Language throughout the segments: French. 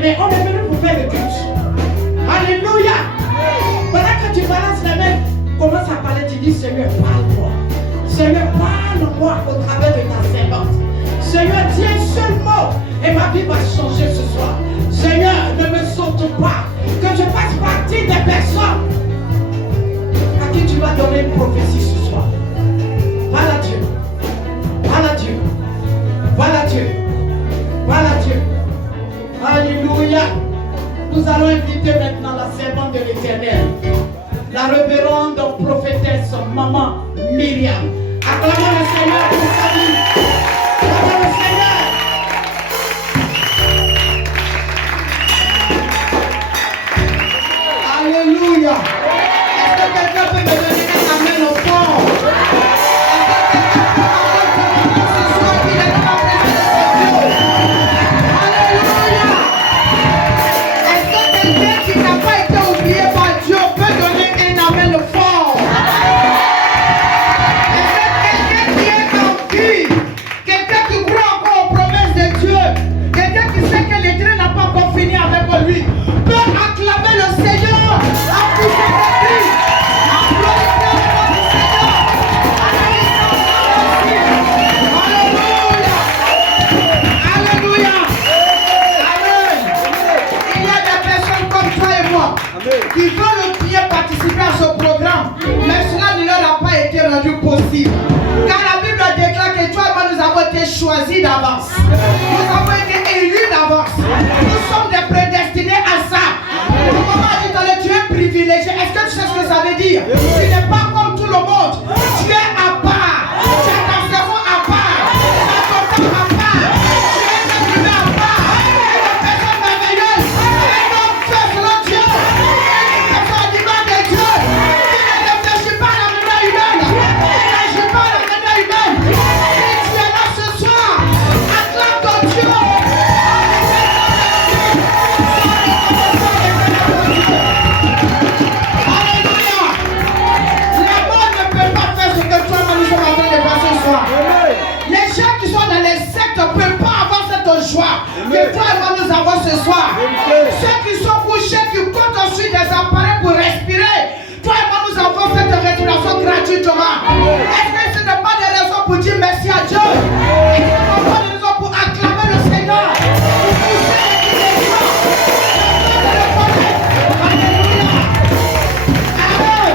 mains. On est venu pour faire le culte. Alléluia. Voilà que tu balances les mains, commence à parler, tu dis Seigneur, parle-moi. Seigneur, parle-moi au travers de ta servante. Seigneur, dis un seul mot et ma vie va changer ce soir. Seigneur, ne me saute pas. Que je fasse partie des personnes à qui tu vas donner une prophétie ce soir. Parle à Dieu. Parle à Dieu. Parle à Dieu. Parle à Dieu. Alléluia. Nous allons inviter maintenant la servante de l'Éternel, la révérende prophétesse maman Myriam. Acclamons le Seigneur pour sa vie. Acclamons le Seigneur. Alléluia. Est-ce que quelqu'un peut me donner un amen au fond? Qui veulent bien participer à ce programme, mais cela ne leur a pas été rendu possible. Car la Bible déclare que toi et moi nous avons été choisis d'avance. Nous avons été élus d'avance. Nous sommes des prédestinés à ça. Le moment dit tu es privilégié. Est-ce que tu sais ce que ça veut dire? Tu n'es pas comme tout le monde. Tu es à part. Tu as ta cerveau à part. Tu as ton temps à part. Tu es exprimé à part. Une personne merveilleuse. Un homme fait selon Dieu. Que toi et moi nous avons ce soir. Ceux qui sont couchés, qui comptent ensuite des appareils pour respirer. Toi et moi nous avons cette respiration gratuitement. Est-ce que ce n'est pas des raisons pour dire merci à Dieu? Est-ce que ce n'est pas des raisons pour acclamer le Seigneur? Amen.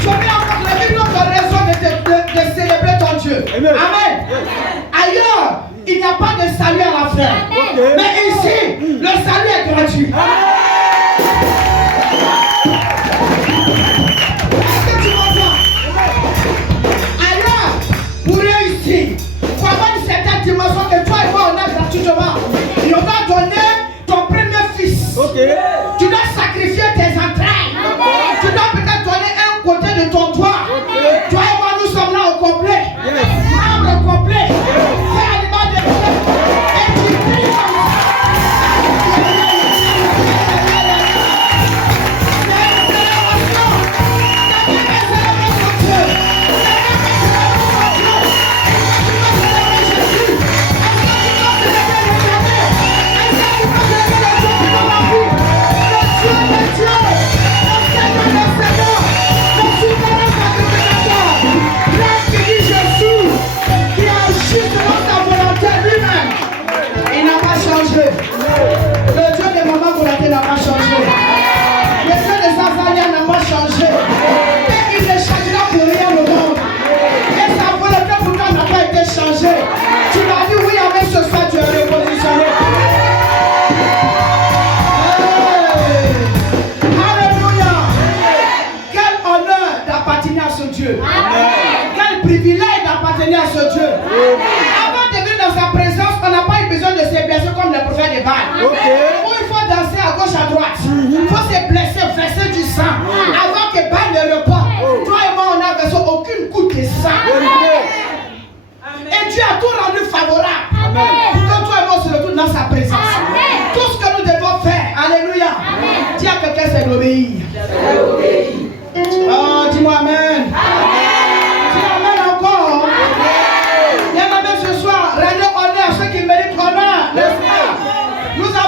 Je mets encore la Bible de raison de célébrer ton Dieu. Amen. Ailleurs, il n'y a pas de salut à la fin. Okay. Mais ici, le salut est gratuit. Est-ce que tu m'entends? Alors, pour réussir, il faut avoir une certaine dimension que toi et moi on a gratuitement. Et on va donner ton premier fils. Okay. Tu dois sacrifier tes entrailles. Tu dois peut-être donner un côté de ton doigt. Okay. Toi et moi nous sommes là au complet. Membre complet. Quel privilège d'appartenir à ce Dieu. Avant de venir dans sa présence, on n'a pas eu besoin de se blesser comme les prophètes de Baal. Où il faut danser à gauche, à droite. Il faut se blesser, verser du sang. Avant que Baal ne reporte. Toi et moi, on n'a besoin aucune goutte de sang. Et Dieu a tout rendu favorable. Pour que toi et moi, on se retrouve dans sa présence. Tout ce que nous devons faire, alléluia. Dis à quelqu'un, c'est d'obéir. Oh, dis-moi amen. Dis amen encore. Bien amen ce soir. Rendez honneur à ceux qui méritent honneur. Nous avons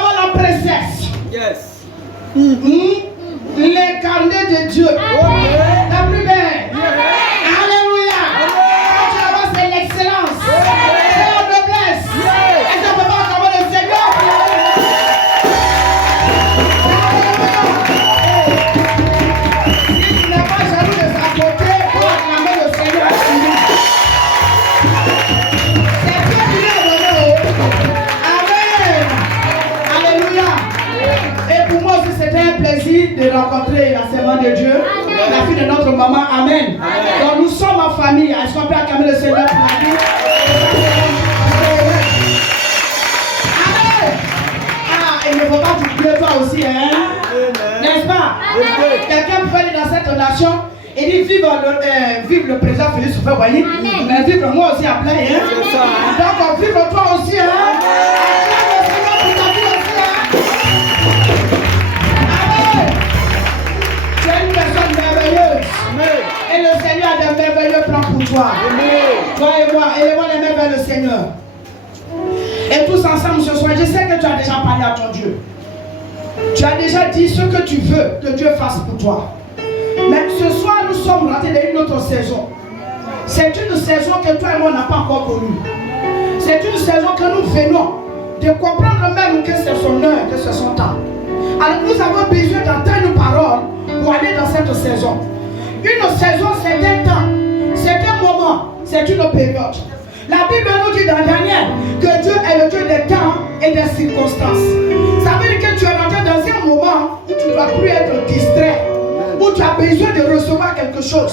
Dieu. La plus belle. Alléluia. Quand tu avances, c'est l'excellence. C'est la noblesse. Est-ce qu'on peut pas acclamer le Seigneur? Si tu n'es pas jaloux de sa beauté, pour acclamer le Seigneur. C'est Dieu qui l'a donné. Amen. Alléluia. Et pour moi aussi, c'était un plaisir de rencontrer la servante de Dieu, la fille de notre maman. Amen. Donc nous sommes en famille. Est-ce qu'on peut acclamer le Seigneur pour la vie? Amen. Ah, il ne faut pas t'oublier toi aussi, hein? N'est-ce pas? Quelqu'un peut aller dans cette nation et dit vive le président Félix Houphouët-Boigny, mais vivre moi aussi à plein, hein? Donc vive toi aussi, hein? Et le Seigneur a des merveilleux plans pour toi. Toi et moi, élevons les mains vers le Seigneur. Et tous ensemble ce soir, je sais que tu as déjà parlé à ton Dieu. Tu as déjà dit ce que tu veux que Dieu fasse pour toi. Mais ce soir, nous sommes rentrés dans une autre saison. C'est une saison que toi et moi n'a pas encore connue. C'est une saison que nous venons de comprendre même que c'est son heure, que c'est son temps. Alors nous avons besoin d'entendre une parole pour aller dans cette saison. Une saison, c'est un temps, c'est un moment, c'est une période. La Bible nous dit dans Daniel que Dieu est le Dieu des temps et des circonstances. Ça veut dire que tu es rentré dans un moment où tu ne dois plus être distrait, où tu as besoin de recevoir quelque chose.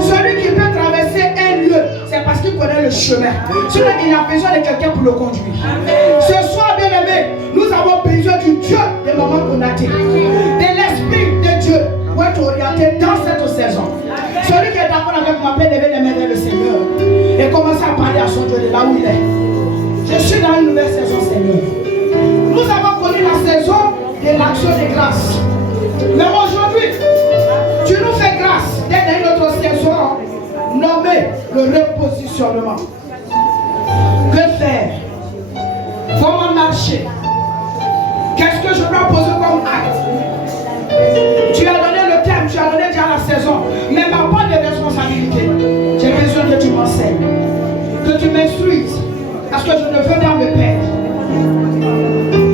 Celui qui peut traverser un lieu, c'est parce qu'il connaît le chemin. Sinon, il a besoin de quelqu'un pour le conduire. Ce soir, bien aimé, nous avons besoin du Dieu des moments Konaté, de l'Esprit de Dieu pour être orienté dans cette saison. Celui qui est d'accord avec moi peut lever les mains vers le Seigneur et commencer à parler à son Dieu de là où il est. Je suis dans une nouvelle saison, Seigneur. Nous avons connu la saison de l'action de grâce. Mais aujourd'hui, tu nous fais grâce d'être dans une autre saison nommée le repositionnement. Que faire? Comment marcher? Qu'est-ce que je dois poser comme acte? Tu as donné le thème, tu as donné déjà la saison, mais ma part de responsabilité, j'ai besoin que tu m'enseignes, que tu m'instruises, parce que je ne veux pas me perdre.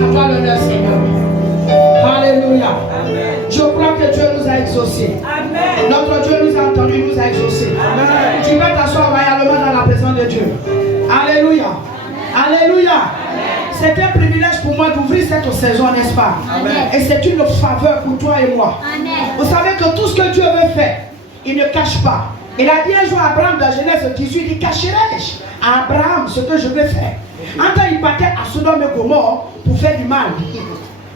À toi l'honneur, Seigneur. Alléluia. Amen. Je crois que Dieu nous a exaucés. Amen. Notre Dieu nous a entendus, nous a exaucés. Amen. Tu vas t'asseoir royalement dans la présence de Dieu. Alléluia. Amen. Alléluia. C'est un privilège pour moi d'ouvrir cette saison, n'est-ce pas? Amen. Et c'est une faveur pour toi et moi. Amen. Vous savez que tout ce que Dieu veut faire, il ne cache pas. Il a dit un jour à Abraham dans Genèse 18, il dit cacherai-je à Abraham ce que je veux faire. En temps, il partait à Sodome et Gomorrhe pour faire du mal.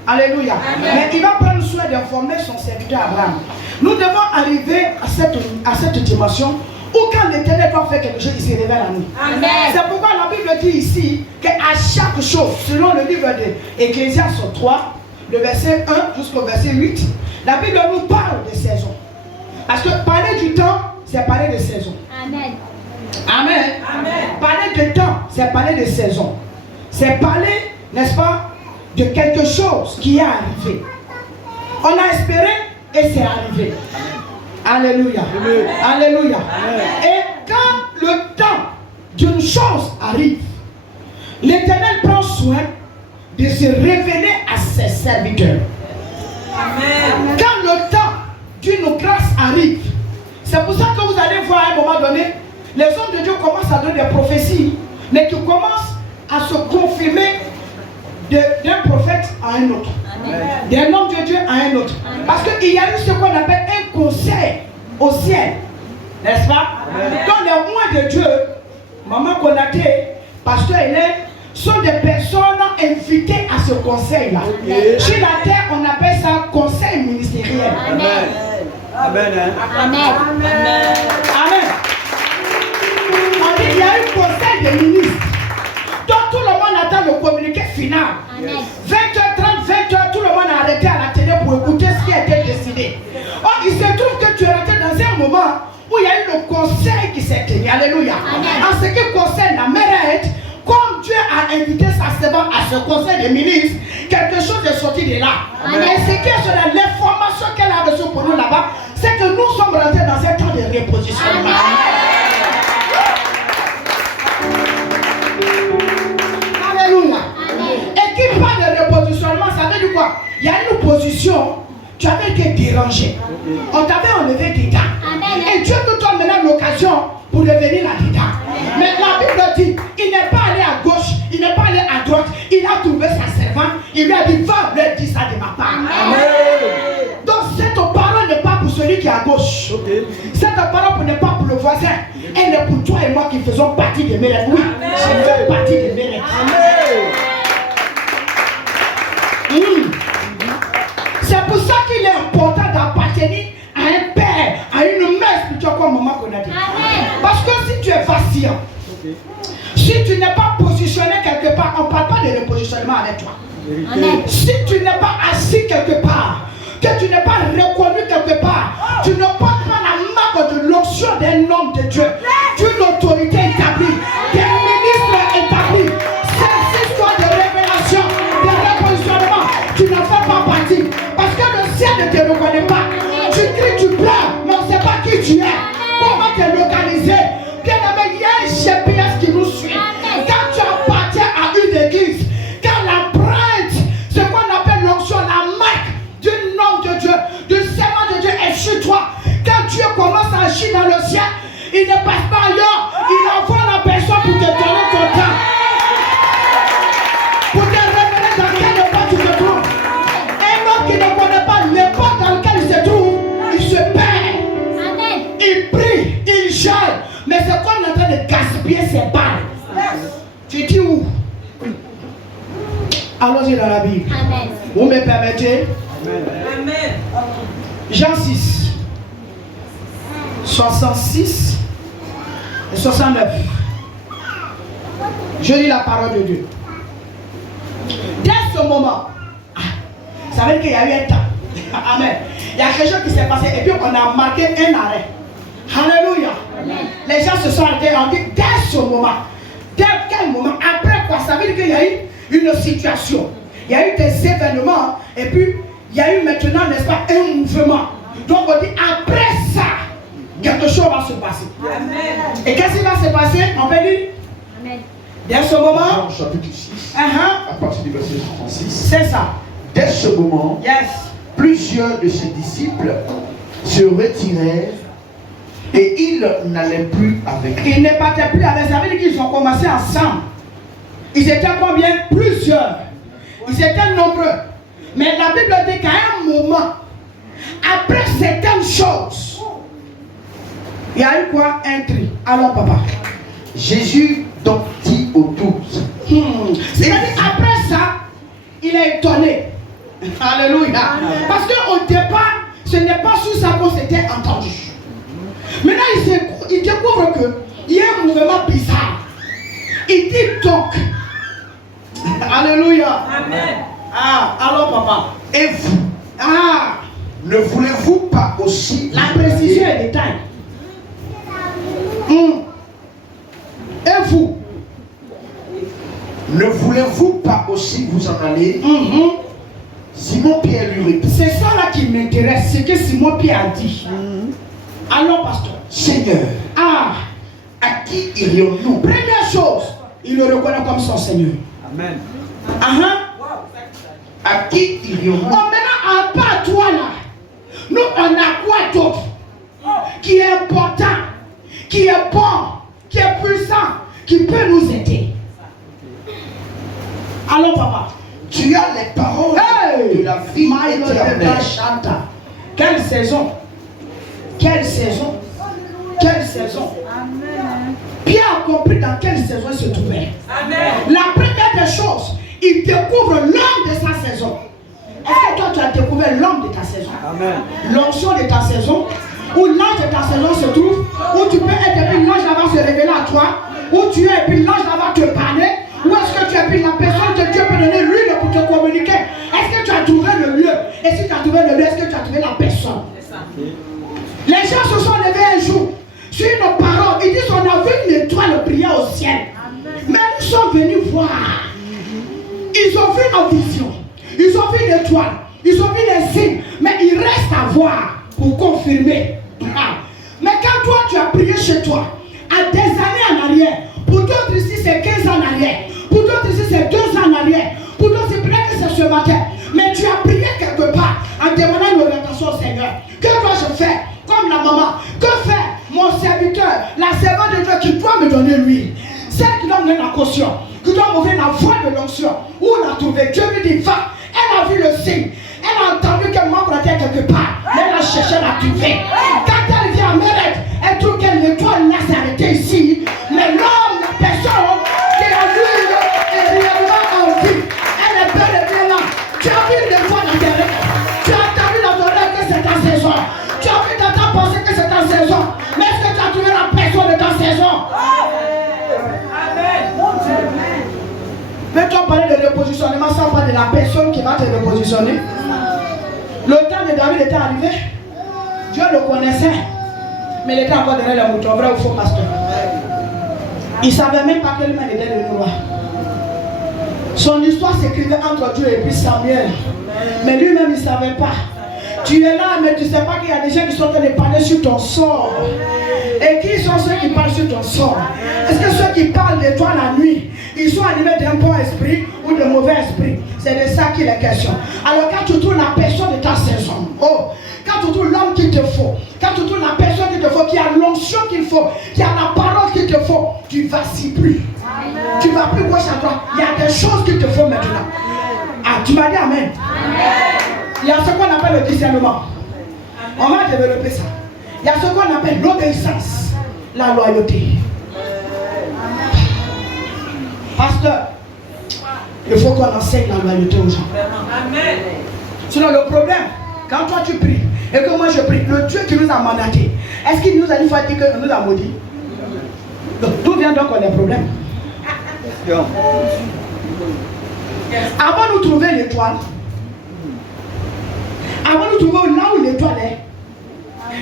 Alléluia. Amen. Mais il va prendre soin d'informer son serviteur Abraham. Nous devons arriver à cette dimension où quand l'Éternel doit faire quelque chose, il se révèle à nous. Amen. C'est pourquoi la Bible dit ici qu'à chaque chose, selon le livre d'Ecclésiaste 3, le verset 1 jusqu'au verset 8, la Bible nous parle de saison. Parce que parler du temps, c'est parler de saison. Amen. Amen. Amen. Parler de temps, c'est parler de saison. C'est parler, n'est-ce pas, de quelque chose qui est arrivé. On a espéré et c'est arrivé. Alléluia. Amen. Alléluia. Amen. Et quand le temps d'une chose arrive, l'Éternel prend soin de se révéler à ses serviteurs. Amen. Quand le temps d'une grâce arrive, c'est pour ça que vous allez voir à un moment donné, les hommes de Dieu commencent à donner des prophéties, mais qui commencent à se confirmer d'un prophète à un autre, d'un homme de Dieu à un autre. Amen. Parce qu'il y a eu ce qu'on appelle un conseil au ciel, n'est-ce pas? Donc les rois de Dieu, Maman Konaté, Pasteur Hélène, sont des personnes invitées à ce conseil-là. Sur la terre, on appelle ça conseil ministériel. Amen. Amen. Amen. Amen. Amen. On dit qu'il y a un conseil des ministres. Donc tout le monde attend le communiqué final. Amen. 20h30, 20h, tout le monde a arrêté à la télé pour écouter ce qui a été décidé. Or, il se trouve que tu es rentré dans un moment où il y a eu le conseil qui s'est tenu. Alléluia. Amen. En ce qui concerne la mérite, comme Dieu a invité sa servante à ce conseil des ministres, quelque chose est sorti de là. Amen. Et ce qui est sur l'information qu'elle a reçue pour nous là-bas, c'est dérangé. On t'avait enlevé des dents. Et Dieu te donne maintenant l'occasion pour revenir là-dedans. Mais la Bible dit, il n'est pas allé à gauche, il n'est pas allé à droite, il a trouvé sa servante, il lui a dit, va leur dire ça de ma part. Donc cette parole n'est pas pour celui qui est à gauche. Cette parole n'est pas pour le voisin. Elle est pour toi et moi qui faisons partie des mérites. Oui, je fais partie des mérites. C'est pour ça qu'il est important d'appartenir à un père, à une mère spirituelle comme maman qu'on a dit. Parce que si tu es vacillant, si tu n'es pas positionné quelque part, on ne parle pas de repositionnement avec toi. Si tu n'es pas assis quelque part, que tu n'es pas reconnu quelque part, tu ne portes pas la marque de l'onction d'un homme de Dieu, d'une autorité établie, d'un ministre établi. Cette histoire de révélation, de repositionnement, tu n'en fais pas partie. Parce que le ciel ne te reconnaît pas. Tu cries, tu pleures, mais on ne sait pas qui tu es. Comment te localiser? Bien aimé, il y a un GPS qui nous suit. Quand tu appartiens à une église, quand l'empreinte, ce qu'on appelle l'onction, la marque d'un homme de Dieu, d'un servant de Dieu est sur toi. Quand Dieu commence à agir dans le ciel, il ne passe pas ailleurs. Il envoie la personne pour te donner ton temps. Pour te révéler dans quel époque tu te trouves. Un homme qui ne connaît pas l'époque dans laquelle il se trouve, il se perd. Il prie, il gère. Mais c'est qu'on est en train de gaspiller ses balles. Tu dis où? Allons-y dans la Bible. Amen. Vous me permettez? Amen. Jean 6, 66 et 69. Je lis la parole de Dieu. Dès ce moment, ça veut dire qu'il y a eu un temps. Amen. Il y a quelque chose qui s'est passé et puis on a marqué un arrêt. Alléluia. Amen. Les gens se sont arrêtés. On dit dès ce moment. Dès quel moment? Après quoi? Ça veut dire qu'il y a eu une situation. Il y a eu des événements. Et puis, il y a eu maintenant, n'est-ce pas, un mouvement. Donc on dit après ça, quelque chose va se passer. Amen. Et qu'est-ce qui va se passer? On peut dire? Amen. Dès ce moment. Jean chapitre 6, à partir du verset 36. C'est ça. Dès ce moment, plusieurs de ses disciples se retirèrent et ils n'allaient plus avec lui. Ils ne partaient plus avec. Ça veut dire qu'ils ont commencé ensemble. Ils étaient combien? Plusieurs. Ils étaient nombreux. Mais la Bible dit qu'à un moment, après certaines choses, il y a eu quoi? Un tri. Alors papa. Jésus donc dit aux 12. C'est-à-dire après ça, il est étonné. Alléluia. Parce qu'au départ, ce n'est pas sur ça qu'on s'était entendu. Maintenant, il découvre qu'il y a un mouvement bizarre. Il dit donc. Alléluia. Amen. Alors papa. Et vous, ne voulez-vous pas aussi? La précision est détail. Et vous, ne voulez-vous pas aussi vous en aller? Simon-Pierre lui répond. C'est ça là qui m'intéresse, ce que Simon-Pierre a dit. Alors pasteur. Seigneur, à qui irions-nous? Première chose, il le reconnaît comme son Seigneur. Amen. À qui irions-nous? Maintenant, à part toi là, nous on a quoi d'autre qui est important, qui est bon, qui est puissant, qui peut nous aider? Allons papa. Tu as les paroles de la vie éternelle. Quelle saison? Quelle saison? Quelle saison? Amen. Pierre a compris dans quelle saison il se trouvait. Amen. La première des choses, il découvre l'homme de sa saison. Est-ce que toi tu as découvert l'homme de ta saison? Amen. L'onction de ta saison, où l'ange de ta saison se trouve, où tu peux être et puis l'ange va se révéler à toi, où tu es et puis l'ange va te parler, où est-ce que tu es et puis la personne que Dieu peut donner l'huile pour te communiquer. Est-ce que tu as trouvé le lieu? Et si tu as trouvé le lieu, est-ce que tu as trouvé la personne? Les gens se sont levés un jour sur une parole. Ils disent on a vu une étoile briller au ciel. Amen. Mais ils sont venus voir. Ils ont vu en vision. Ils ont vu l'étoile. Ils ont vu les signes. Mais il reste à voir pour confirmer. Mais quand toi tu as prié chez toi, à des années en arrière, pour d'autres ici c'est 15 ans en arrière, pour d'autres ici c'est 2 ans en arrière, pour d'autres c'est peut-être que c'est ce matin, mais tu as prié quelque part en demandant une orientation. l'onction, Seigneur. Que dois-je faire comme la maman? Que fait mon serviteur, la servante de Dieu qui doit me donner l'huile? Celle qui doit me donner la caution, qui doit m'ouvrir la voie de l'onction. Où l'a trouvé? Dieu lui dit, va. Elle a vu le signe. Elle a entendu qu'elle manque la terre quelque part. Mais elle a cherché à la trouver. Quand elle vient à Mérette, elle trouve qu'elle l'étoile là s'est arrêtée ici. Mais l'homme, la personne qui a vu est réellement en vie. Elle est belle et bien là. Tu as vu l'étoile dans tes rêves. Tu as entendu dans ton rêve que c'est ta saison. Tu as vu dans ta pensée que c'est ta saison. Mais est-ce que tu as trouvé la personne de ta saison? Peut-on parler de repositionnement sans parler de la personne qui va te repositionner? Le temps de David était arrivé. Dieu le connaissait. Mais il était encore derrière le mouton. Vrai ou faux, pasteur? Il ne savait même pas quel même était le roi. Son histoire s'écrivait entre Dieu et puis Samuel. Mais lui-même, il ne savait pas. Tu es là, mais tu ne sais pas qu'il y a des gens qui sont en train de parler sur ton sort. Et qui sont ceux qui parlent sur ton sort? Est-ce que ceux qui parlent de toi la nuit, ils sont animés d'un bon esprit ou de mauvais esprit? C'est de ça qu'il est question. Alors quand tu trouves la personne de ta saison, quand tu trouves l'homme qu'il te faut, quand tu trouves la personne qu'il te faut, qui a l'onction qu'il faut, qui a la parole qu'il te faut, tu ne vacilles plus. Tu ne vas plus gauche à droite. Il y a des choses qu'il te faut maintenant. Ah, tu m'as dit amen. Il y a ce qu'on appelle le discernement. On va développer ça. Il y a ce qu'on appelle l'obéissance, la loyauté. Pasteur, il faut qu'on enseigne la loyauté aux gens. Sinon le problème, quand toi tu pries et que moi je prie, le Dieu qui nous a mandaté, est-ce qu'il nous a dit qu'il nous a maudit? D'où vient donc les problèmes? Avant de trouver l'étoile, avant de trouver là où l'étoile est,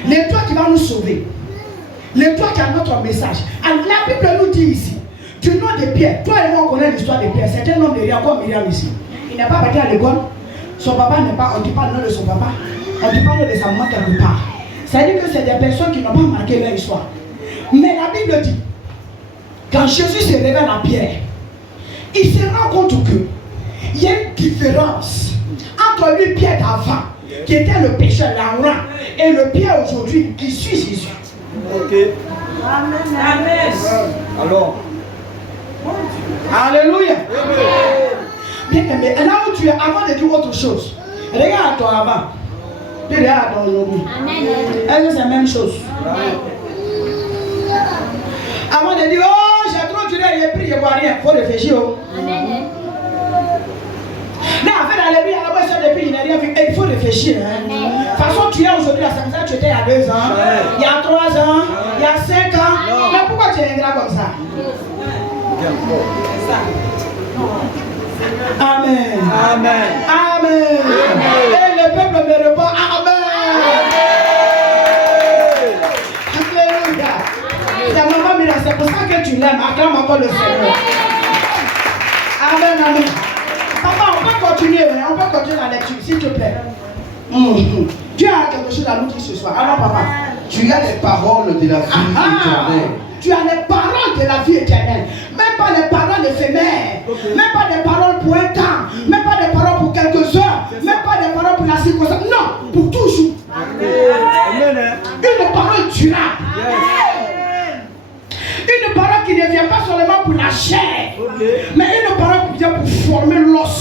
l'étoile qui va nous sauver, l'étoile qui a notre message. Alors, la Bible nous dit ici, du nom de Pierre, toi et moi on connaît l'histoire de Pierre, c'est un homme de rien comme Myriam ici. Il n'est pas parti à l'école, son papa n'est pas, on ne dit pas le nom de son papa, on ne dit pas le nom de sa maman quelque part. Ça veut dire que c'est des personnes qui n'ont pas marqué leur histoire. Mais la Bible dit, quand Jésus se révèle à Pierre, il se rend compte qu'il y a une différence entre lui, Pierre d'avant, qui était le pécheur, la roi, et le Pierre aujourd'hui qui suit Jésus. Ok. Amen. Alors. Alléluia. Bien aimé, là où tu es, avant de dire autre chose, regarde à toi avant. Puis regarde à toi aujourd'hui. Est-ce que c'est la même chose? Avant de dire, oh, j'ai trop duré, j'ai pris, je ne vois rien. Il faut réfléchir. Mais en fait, dans les billes, à la base, depuis, il n'a rien vu. Il faut réfléchir. De toute façon, tu es aujourd'hui à 5 ans, tu étais il y a 2 ans, il y a 3 ans, il y a 5 ans. Mais pourquoi tu es ingrat comme ça? Amen. Amen. Amen. Et le peuple me répond Amen. Alléluia. Ta maman Mira, c'est pour ça que tu l'aimes. Acclame encore le Seigneur. Amen, amen. Papa, on peut continuer, on peut continuer la lecture, s'il te plaît. Dieu a quelque chose à nous dire ce soir. Alors, papa. Tu as les paroles de la vie éternelle. Tu as les paroles de la vie éternelle. Même pas les paroles éphémères. Même pas des paroles pour un temps. Même pas des paroles pour quelques heures. Même pas des paroles pour la circonstance. Non, pour toujours. Une parole durable. Une parole qui ne vient pas seulement pour la chair. Mais une parole qui vient pour former l'os.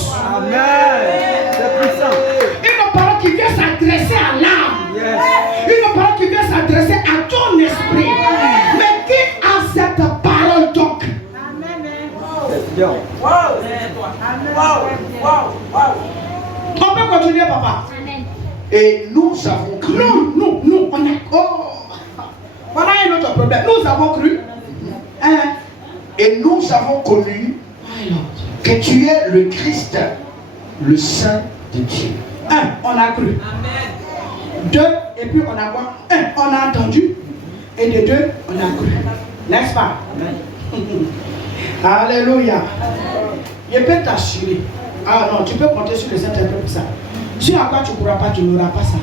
Une parole qui vient s'adresser à l'âme. Une parole qui vient s'adresser à ton esprit. Mais qui a cette parole donc? On peut continuer, papa. Et nous avons cru. Nous, on a. Oh. Voilà un autre problème. Nous avons cru. Et nous avons connu que tu es le Christ, le Saint de Dieu. On a cru. 2, et puis on a quoi? On a entendu. Et de 2, on a cru. N'est-ce pas? Alléluia. Je peux t'assurer. Ah non, tu peux compter sur les interprètes pour ça. Si à quoi tu ne pourras pas, tu n'auras pas ça.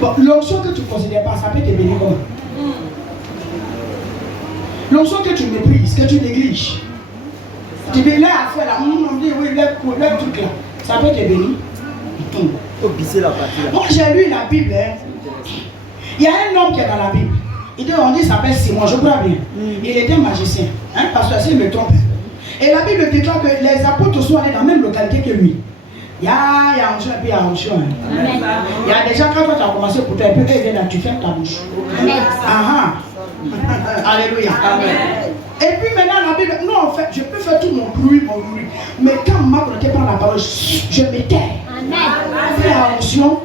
Bon, l'onction que tu ne considères pas, ça peut te bénir comment? L'onction que tu méprises, que tu négliges. Tu dis là à faire là, on dit oui, lève truc là. Ça peut te bénir. Faut bisser la partie là. Moi j'ai lu la Bible. Il y a un homme qui est dans la Bible. On dit qu'il s'appelle Simon, je crois bien. Il était magicien. Parce que s'il me trompe. Et la Bible déclare que les apôtres sont allés dans la même localité que lui. Il y a un chien et puis il y a un chien. Il y a des gens, quand toi tu as commencé pour toi, et puis ils viennent, tu fermes ta bouche. Alléluia. Amen. Et puis maintenant la Bible, non en fait, je peux faire tout mon bruit. Mais quand m'a bloqué par la parole, je me tais. Il y a onction.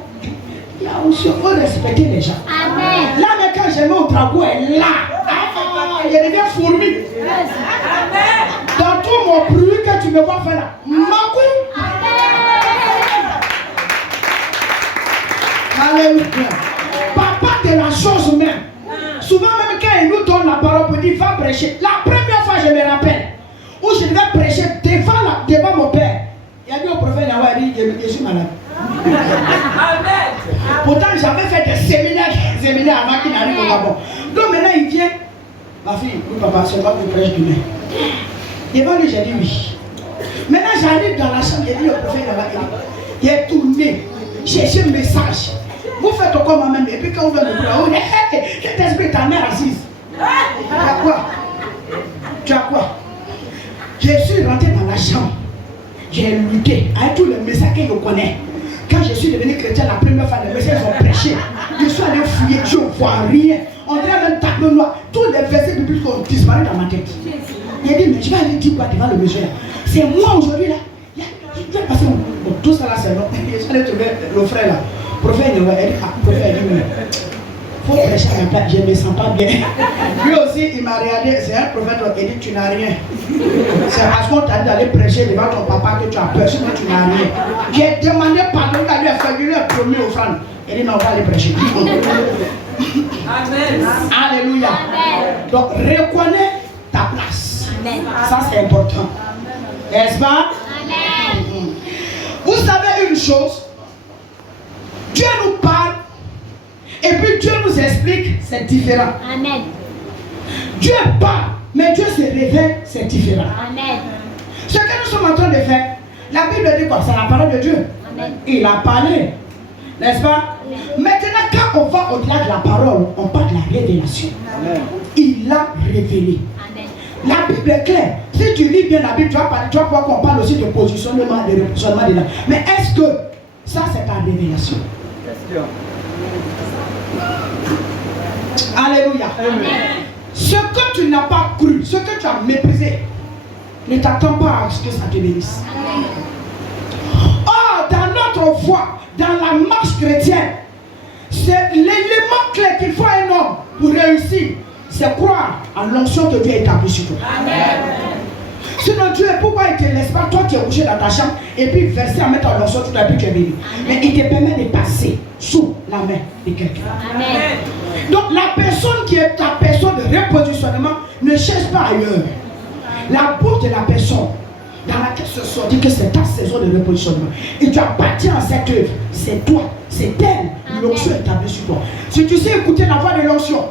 Il y a onction. Il faut respecter les gens. Amen. Là, mais quand je mets au drapeau, elle est là. Il devient fourmi. Dans tout mon bruit que tu me vois faire là. Alléluia. Papa de la chose même. Souvent même quand il nous donne la parole pour dire va prêcher. La première fois je me rappelle où je devais prêcher devant mon père. Il a dit au prophète Yahweh, je suis malade. Pourtant j'avais fait des séminaires avant qu'il n'arrive au Gabon. Donc maintenant il vient. Ma fille, oui papa, c'est pas que je prêche demain. Devant lui j'ai dit oui. Maintenant j'arrive dans la chambre, j'ai dit au prophète Yahweh, il est tourné, chercher un message. Vous faites quoi moi-même et puis quand vous venez me dire, oh, cet esprit ta mère assise. Tu as quoi? Tu as quoi? Je suis rentré dans la chambre. J'ai lutté avec tous les messages que je connais. Quand je suis devenu chrétien la première fois, les messages ont prêché. Je suis allé fouiller, je ne vois rien. On dirait même tableau noir. Tous les versets bibliques ont disparu dans ma tête. Il a dit, mais je vais aller dire quoi devant le monsieur? C'est moi aujourd'hui là. Je vais passer bon, tout ça là c'est long. Je suis allé trouver le frère là. Prophète, il dit, faut prêcher à la place, je ne me sens pas bien. Lui aussi, il m'a regardé, c'est un prophète, il dit, tu n'as rien. C'est parce qu'on t'a dit d'aller prêcher devant ton papa que tu as peur, sinon tu n'as rien. J'ai demandé pardon à lui, il lui a promis offrande. Il dit, non, on va aller prêcher. Amen. Alléluia. Amen. Donc, reconnais ta place. Amen. Ça, c'est important. N'est-ce pas? Amen. Vous savez une chose? Dieu nous parle et puis Dieu nous explique, c'est différent. Amen. Dieu parle, mais Dieu se révèle, c'est différent. Amen. Ce que nous sommes en train de faire, la Bible dit quoi? C'est la parole de Dieu. Amen. Il a parlé, n'est-ce pas? Amen. Maintenant, quand on va au-delà de la parole, on parle de la révélation. Amen. Il l'a révélé. Amen. La Bible est claire. Si tu lis bien la Bible, tu vas voir qu'on parle aussi de positionnement, de repositionnement dedans. Mais est-ce que ça, c'est ta révélation? Alléluia. Amen. Ce que tu n'as pas cru, ce que tu as méprisé, ne t'attends pas à ce que ça te bénisse. Amen. Or, dans notre foi, dans la marche chrétienne, c'est l'élément clé qu'il faut à un homme pour réussir, c'est croire en l'onction que Dieu a établie sur toi. Amen. Sinon Dieu, pourquoi il ne te laisse pas, toi qui es couché dans ta chambre, et puis verser à mettre en l'onction tout à coup tu es béni. Mais il te permet de passer sous la main de quelqu'un. Amen. Donc la personne qui est ta personne de repositionnement ne cherche pas ailleurs. La bouche de la personne dans laquelle se sort dit que c'est ta saison de repositionnement. Et tu appartiens à cette œuvre. C'est toi, c'est elle. L'onction est établie sur toi. Si tu sais écouter la voix de l'onction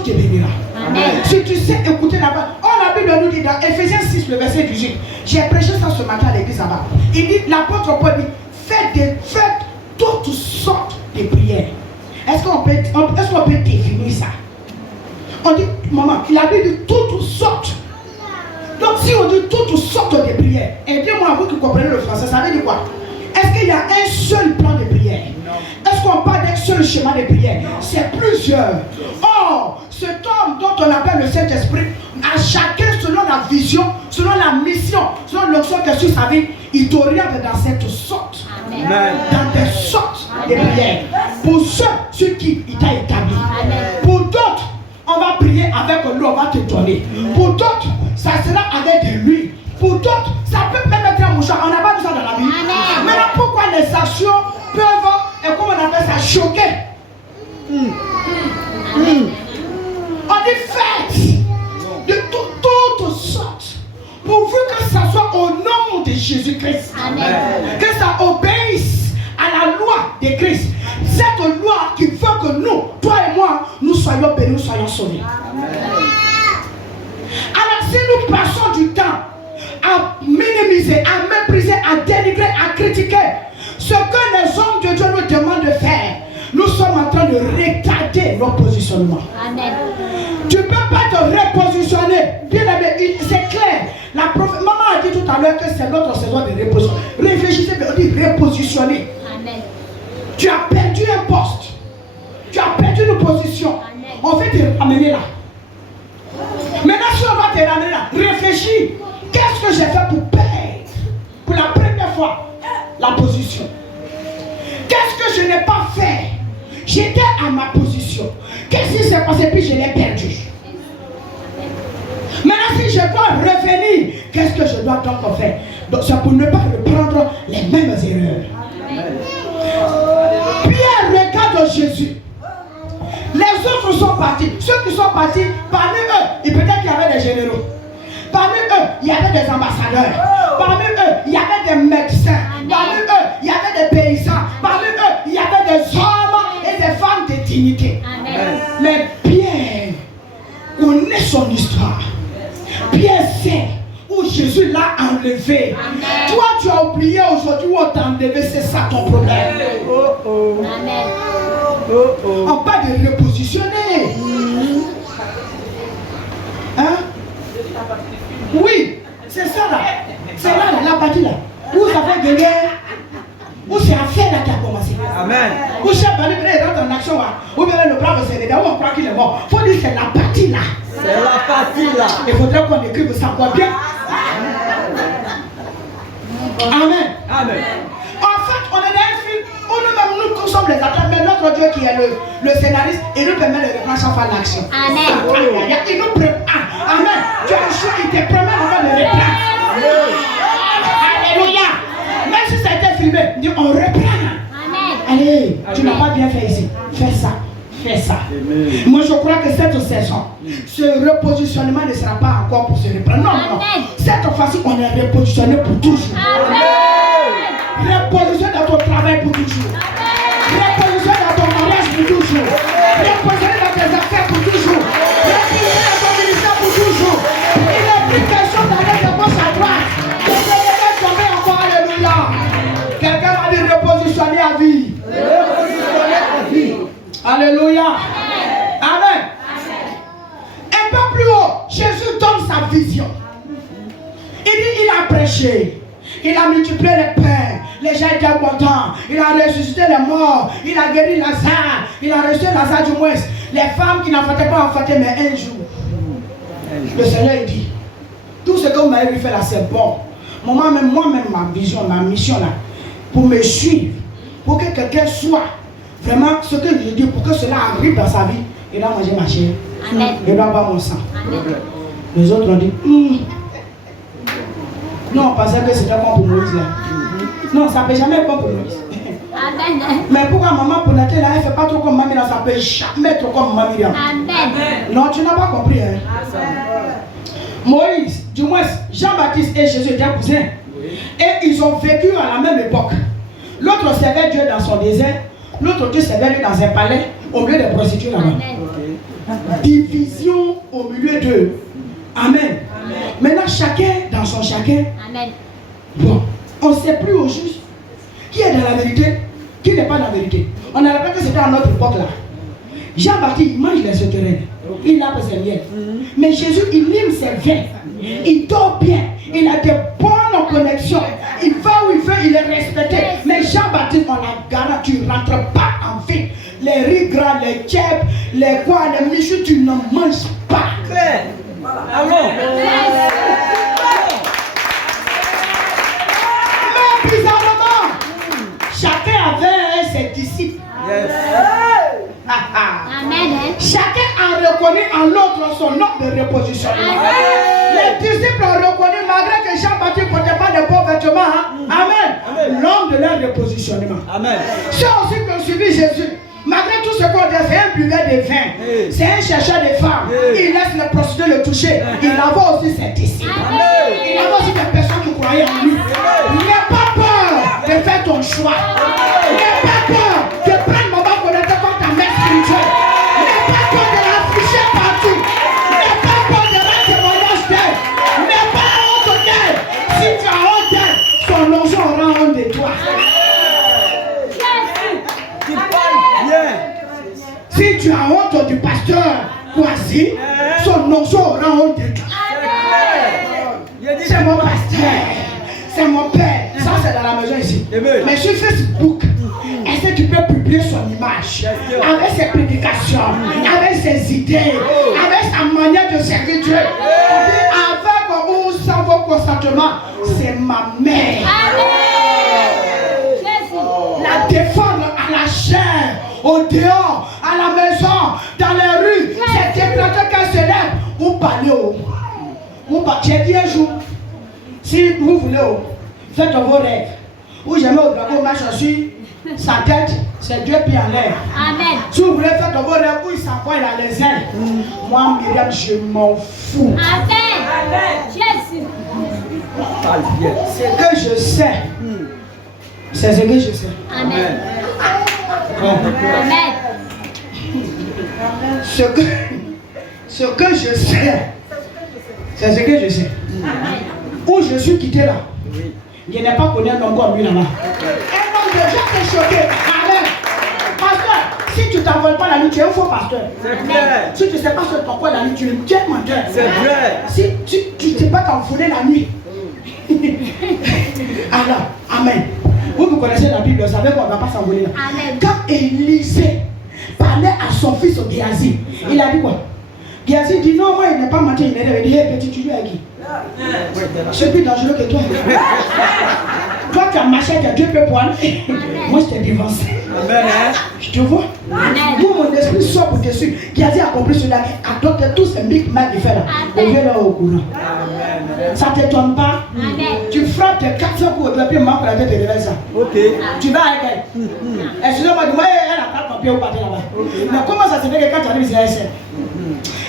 te bénira. Amen. Si tu sais écouter la voix. Oh, la Bible nous dit dans Ephésiens 6, le verset 18. J'ai prêché ça ce matin à l'église là-bas. Il dit, l'apôtre Paul dit, faites toutes sortes de prières. Est-ce qu'on peut définir ça? On dit, maman, la Bible dit toutes sortes. Donc si on dit toutes sortes de prières, aidez-moi vous qui comprenez le français, ça veut dire quoi? Est-ce qu'il y a un seul plan de prière? Est-ce qu'on parle d'un seul schéma de prière? C'est plusieurs. Or, cet homme dont on appelle le Saint-Esprit, à chacun selon la vision, selon la mission, selon l'onction que sur sa vie, il t'oriente dans cette sorte. Amen. Dans des sortes de prières. Pour ceux sur qui il t'a établi. Amen. Pour d'autres, on va prier avec l'eau, on va te donner. Pour d'autres, ça sera avec de l'huile. Pour d'autres, ça peut même être un mouchoir. On n'a pas besoin de la vie. Maintenant, pourquoi les actions peuvent, et comment on appelle ça, choquer? On dit faites de toutes sortes, pourvu que ça soit au nom de Jésus-Christ. Que ça obéisse à la loi de Christ. Cette loi qui veut que nous, toi et moi, nous soyons bénis, nous soyons sauvés. Alors si nous passons du temps à minimiser, à mépriser, à dénigrer, à critiquer Ce que les hommes de Dieu nous demandent de faire, nous sommes en train de retarder nos positionnements. Amen. Tu ne peux pas te repositionner. Bien aimé, c'est clair. Maman a dit tout à l'heure que c'est notre saison de reposition. Réfléchissez, on dit repositionner. Amen. Tu as perdu un poste. Tu as perdu une position. Amen. On va te ramener là. Maintenant, si on va te ramener là, réfléchis. Qu'est-ce que j'ai fait pour perdre, pour la première fois, la position? Qu'est-ce que je n'ai pas fait? J'étais à ma position. Qu'est-ce qui s'est passé puis je l'ai perdu? Maintenant, si je dois revenir, qu'est-ce que je dois donc faire? Donc, c'est pour ne pas reprendre les mêmes erreurs. Pierre regarde Jésus. Les autres sont partis. Ceux qui sont partis, parmi eux, peut-être qu'il y avait des généraux. Parmi eux, il y avait des ambassadeurs. Parmi eux, il y avait des médecins. Parmi eux, il y avait des paysans. Parmi eux, il y avait des hommes et des femmes de dignité. Amen. Mais Pierre connaît son histoire. Pierre sait où Jésus l'a enlevé. Amen. Toi, tu as oublié aujourd'hui où on t'a enlevé. C'est ça ton problème. Amen. On parle de repositionner. Hein? Oui, c'est ça là. C'est là, la partie là. Où ça fait gagner. Où c'est affaire là qui a commencé. Amen. Où chef Bali rentre en action là. Où bien le brave Sénégal, où on croit qu'il est mort. Il faut dire que c'est la partie là. C'est la partie là. Il faudrait qu'on écrive ça quoi bien. Amen. Amen. En fait, on est dans un film où nous-mêmes nous sommes les acteurs, mais notre Dieu qui est le scénariste, il nous permet de reprendre chaque fois l'action. Amen. Il nous prépare. Amen. Dieu a choisi, il te permet de reprendre. Alléluia. Même si ça a été filmé, on reprend. Amen. Allez, tu n'as pas bien fait ici. Fais ça. Fais ça. Moi, je crois que cette saison, ce repositionnement ne sera pas encore pour se reprendre. Non, non. Cette fois-ci, on est repositionné pour toujours. Repositionné dans ton travail pour toujours. Repositionné dans ton mariage pour toujours. Repositionné dans tes affaires pour toujours. Repositionné dans ton ministère pour toujours. Il n'est plus question d'aller de gauche à droite. Et de laisser tomber encore. Alléluia. Quelqu'un m'a dit repositionner à vie. Repositionner à vie. Alléluia. Amen. Un peu plus haut, Jésus donne sa vision. Il dit, il a prêché. Il a multiplié les pains. Les gens étaient contents. Il a ressuscité les morts. Il a guéri Lazare. Il a ressuscité Lazare du moins. Les femmes qui n'enfantaient pas enfantaient, mais un jour. Le Seigneur dit, tout ce que vous m'avez fait là, c'est bon. Moi-même, ma vision, ma mission là, pour me suivre, pour que quelqu'un soit vraiment ce que je dis, pour que cela arrive dans sa vie, il doit manger ma chair. Amen. Il doit boire mon sang. Amen. Les autres ont dit, non, on pensait que c'était comme pour Moïse là. Non, ça ne peut jamais être comme pour Moïse. Amen. Mais pourquoi maman pour la télé, elle ne fait pas trop comme mamie là, ça peut jamais être comme mamie là. Amen. Non, tu n'as pas compris. Hein? Moïse, du moins Jean-Baptiste et Jésus étaient cousins. Et ils ont vécu à la même époque. L'autre servait Dieu dans son désert. L'autre Dieu servait lui dans un palais au milieu des prostituées là-bas. Division au milieu d'eux. Amen. Maintenant, chacun dans son chacun. Amen. Bon, on ne sait plus au juste qui est dans la vérité, qui n'est pas dans la vérité. On a rappelé que c'était à notre époque là. Jean-Baptiste, il mange les sauterelles. Il a ses miel. Mais Jésus, il lime ses vins. Il dort bien. Il a des bonnes connexions. Il va où il veut, il est respecté. Mais Jean-Baptiste, on la garantit, tu ne rentres pas en vie. Les riz gras, les tchèpes, les quoi, les michus, tu ne manges pas. Claire. Allons. Mais bizarrement, chacun avait ses disciples. Yes. Amen. Chacun a reconnu en l'autre son nom de repositionnement. Les disciples ont reconnu, malgré que Jean-Baptiste ne portait pas de beaux vêtements. Hein? Amen. L'homme de leur repositionnement. Amen. Ceux aussi qui ont suivi Jésus, malgré tout ce qu'on dit, c'est un buveur de vin. C'est un chercheur de femmes. Il laisse les prostituées le toucher. Il avait aussi ses disciples. Il avait aussi des personnes qui croyaient en lui. N'aie pas peur de faire ton choix. N'aie pas peur de prendre maman connectée comme ta mère spirituelle. N'aie pas peur de l'afficher partout. N'aie pas peur de rendre témoignage d'elle. N'aie pas honte d'elle. Si tu as honte d'elle, son onction aura honte de toi. Si tu as honte du pasteur Kwasi, son nom aura honte de toi. C'est mon pasteur, c'est mon père. Ça, c'est dans la maison ici. Mais sur Facebook, est-ce que tu peux publier son image avec ses prédications, avec ses idées, avec sa manière de servir Dieu? Avec ou sans vos consentements, c'est ma mère. La défendre à la chair, au dehors, à la maison, dans les rues. C'est déclenché qu'elle se lève. Vous parlez au. J'ai dit un jour, si vous voulez, faites vos rêves. Ou jamais au drapeau marche sur sa tête, c'est Dieu pieds en l'air. Amen. Si vous voulez faire vos rêves, où il s'envoie dans les ailes. Moi, Myriam, je m'en fous. Amen. Amen. Jésus. Ce que je sais, c'est ce que je sais. Amen. Amen. Ce que je sais, c'est ce que je sais. Où je suis quitté là, je n'ai pas connu un homme comme lui là-bas. Un homme de gens t'es choqué. Amen. Pasteur, si tu ne t'envoles pas la nuit, tu es un faux pasteur. Si tu ne sais pas sur ton coin la nuit, tu es un menteur. C'est vrai. Si tu ne sais pas t'envoler la nuit. Alors, amen. Vous connaissez la Bible, vous savez qu'on ne va pas s'envoler là. Amen. Quand Élisée parlait à son fils Géasi, il a dit quoi? Géasi dit non, moi il n'est pas menti, il est réveillé. Il dit, hey, petit, tu lui as qui? Je suis plus dangereux que toi. Toi tu as marché, tu as Dieu peut poil. Moi je t'ai dévancé. Je te vois. Moi mon esprit sort pour te suivre. Géasi a compris cela. Adopte tous un big man qui fait là. On vient là au courant. Ça ne t'étonne pas? Tu frappes tes 400 coups et puis maman pour la tête de ça. Ok. Tu vas avec elle. Excusez-moi, dis-moi, elle a pas papier au parti là-bas. Mais comment ça se fait que quand tu arrives, c'est elle?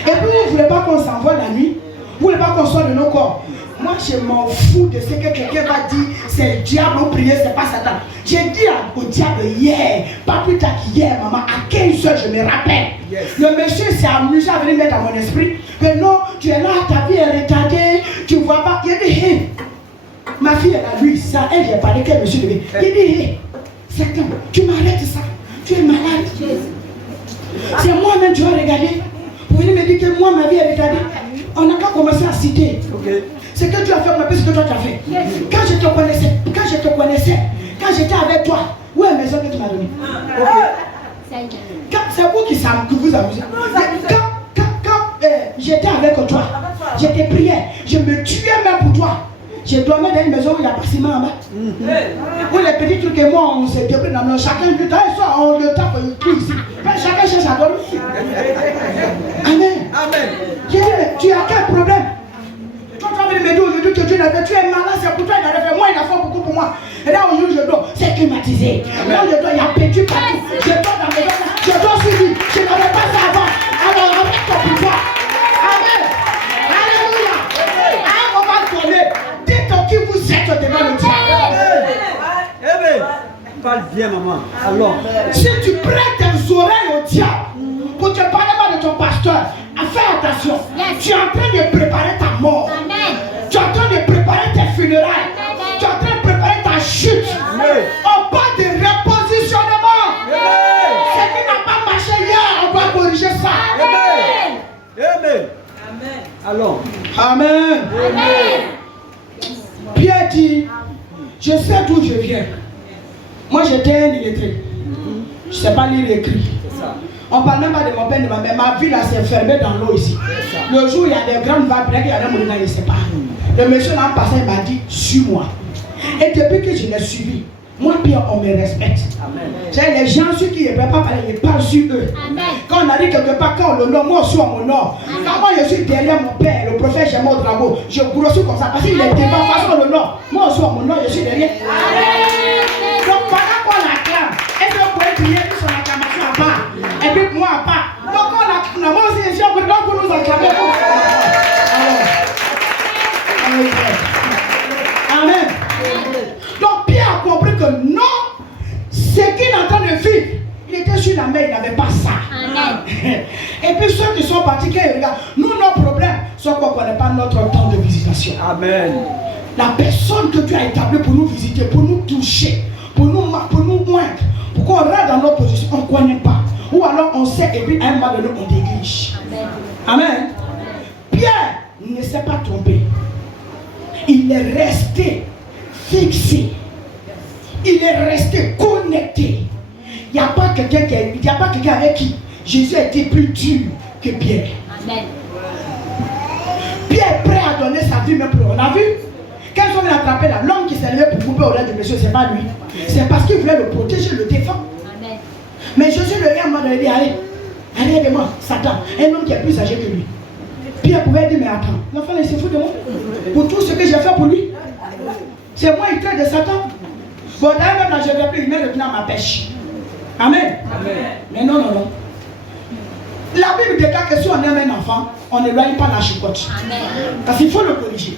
Et puis vous ne voulez pas qu'on s'envole la nuit? Vous ne voulez pas qu'on sorte de nos corps? Moi, je m'en fous de ce que quelqu'un va dire. C'est le diable ou prier, c'est pas Satan. J'ai dit au diable hier, pas plus tard qu'hier, maman, à 15h, je me rappelle. Yes. Le monsieur s'est amusé à venir mettre dans mon esprit que non, tu es là, ta vie est retardée, tu ne vois pas. Il dit, hey, ma fille, elle a lu ça, elle, j'ai parlé qu'elle monsieur devait. Il dit, hey, Satan, tu m'arrêtes ça, tu es malade. C'est moi-même, tu vas regarder. Vous venez me dire que moi, ma vie est retardée. On n'a qu'à commencer à citer. Okay. Ce que tu as fait, on appelle ce que toi tu as fait. Yes. Quand je te connaissais, quand j'étais avec toi, où est la maison que tu m'as donnée? C'est vous qui vous amusez. Quand j'étais avec toi, je te priais, je me tuais même pour toi. Je dormais dans une maison où il n'y a pas de ciment en bas. Où les petits trucs et moi, on s'est débrouillé dans nos chacun du temps, on le tape tout ici. Chacun cherche à dormir. Amen. Amen. J'ai dit, tu as quel problème? Toi, tu vas venir me dire aujourd'hui que tu es malade, c'est pour toi, il a fait. Moi, il a fait beaucoup pour moi. Et là, aujourd'hui, je dors, c'est climatisé. Moi, je dors, il y a pétu partout. Je dors dans mes dents, je dors sur lui. Je n'avais pas ça avant. Alors, avec ton pouvoir. Amen. Alléluia. À un moment donné, dites qui vous êtes devant le diable. Amen. Parle bien, maman. Alors, si tu prêtes tes oreilles au diable pour te parler mal de ton pasteur, fais attention. Tu es en train de préparer ta mort. Amen. Tu es en train de préparer tes funérailles. Amen. Tu es en train de préparer ta chute. Amen. On parle de repositionnement. Amen. Ce qui n'a pas marché hier, on va corriger ça. Amen. Amen. Amen. Alors. Amen. Amen. Pierre dit, je sais d'où je viens. Moi j'étais un illettré. Je ne sais pas lire et écrire. On ne parle même pas de mon père, de ma mère. Ma vie là s'est fermée dans l'eau ici. Le jour où il y a des grandes vagues, il y a des moulins, il ne sait pas. Le monsieur là en passant, il m'a dit, suis-moi. Et depuis que je l'ai suivi, moi Pierre, on me respecte. C'est les gens sur qui ne peuvent pas parler, ils parlent sur eux. Amen. Quand on arrive quelque part, quand on l'honore, moi aussi on m'honore. Quand moi je suis derrière mon père, le prophète, j'ai mon drapeau, je grossis comme ça. Parce qu'il est devant, façon on l'honore. Moi aussi on m'honore, je suis derrière. Amen. Donc pendant qu'on l'acclame, est-ce que vous pouvez prier sur son acclamation à part? Et puis moi à part. Donc on l'acclame, moi aussi je suis en train de nous acclamer. Amen. Donc Pierre a compris que non, ce qu'il est en train de vivre, il était sur la mer, il n'avait pas ça. Amen. Et puis ceux qui sont partis, qui regardent, nous nos problèmes sont qu'on ne connaît pas notre temps de visitation. Amen. La personne que tu as établie pour nous visiter, pour nous toucher, pour nous moindre, pour qu'on rentre dans notre position, on ne connaît pas. Ou alors on on sait et puis à un moment donné, on néglige. Amen. Pierre ne s'est pas trompé. Il est resté fixé. Il est resté connecté. Il n'y a pas quelqu'un avec qui Jésus a été plus dur que Pierre. Amen. Pierre est prêt à donner sa vie même pour. On a vu? Quand ils ont attrapé là, l'homme qui s'est levé pour couper au lait de monsieur, ce n'est pas lui. C'est parce qu'il voulait le protéger, le défendre. Amen. Mais Jésus le regarde, il dit, allez aide-moi, Satan, un homme qui est plus âgé que lui. Pierre pouvait dire, mais attends, l'enfant il se fout de moi. Pour tout ce que j'ai fait pour lui. C'est moi, il traite de Satan. Bon, d'ailleurs, même là, je ne vais plus, il met le à ma pêche. Amen. Amen. Mais non. La Bible déclare que si on aime un enfant, on n'éloigne pas la chicotte. Amen. Parce qu'il faut le corriger.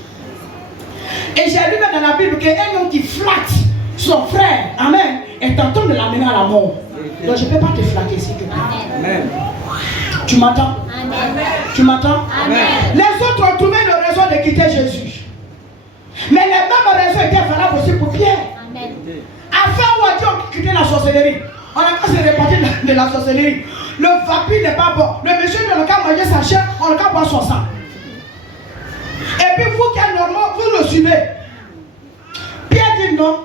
Et j'ai lu même dans la Bible qu'un homme qui flatte son frère, amen, est en train de l'amener à la mort. Donc je ne peux pas te flatter, s'il te plaît. Amen. Tu m'entends? Amen. Tu m'entends? Amen. Les autres ont trouvé une raison de quitter Jésus. Mais les mêmes raisons étaient valables aussi pour Pierre. Amen. Afin où on dit on quitter la sorcellerie. On n'a pas se répartir de la sorcellerie. Le vampire n'est pas bon. Le monsieur ne peut pas manger sa chair, on ne peut pas boire son sang. Et puis vous qui êtes normal, vous le suivez. Pierre dit non.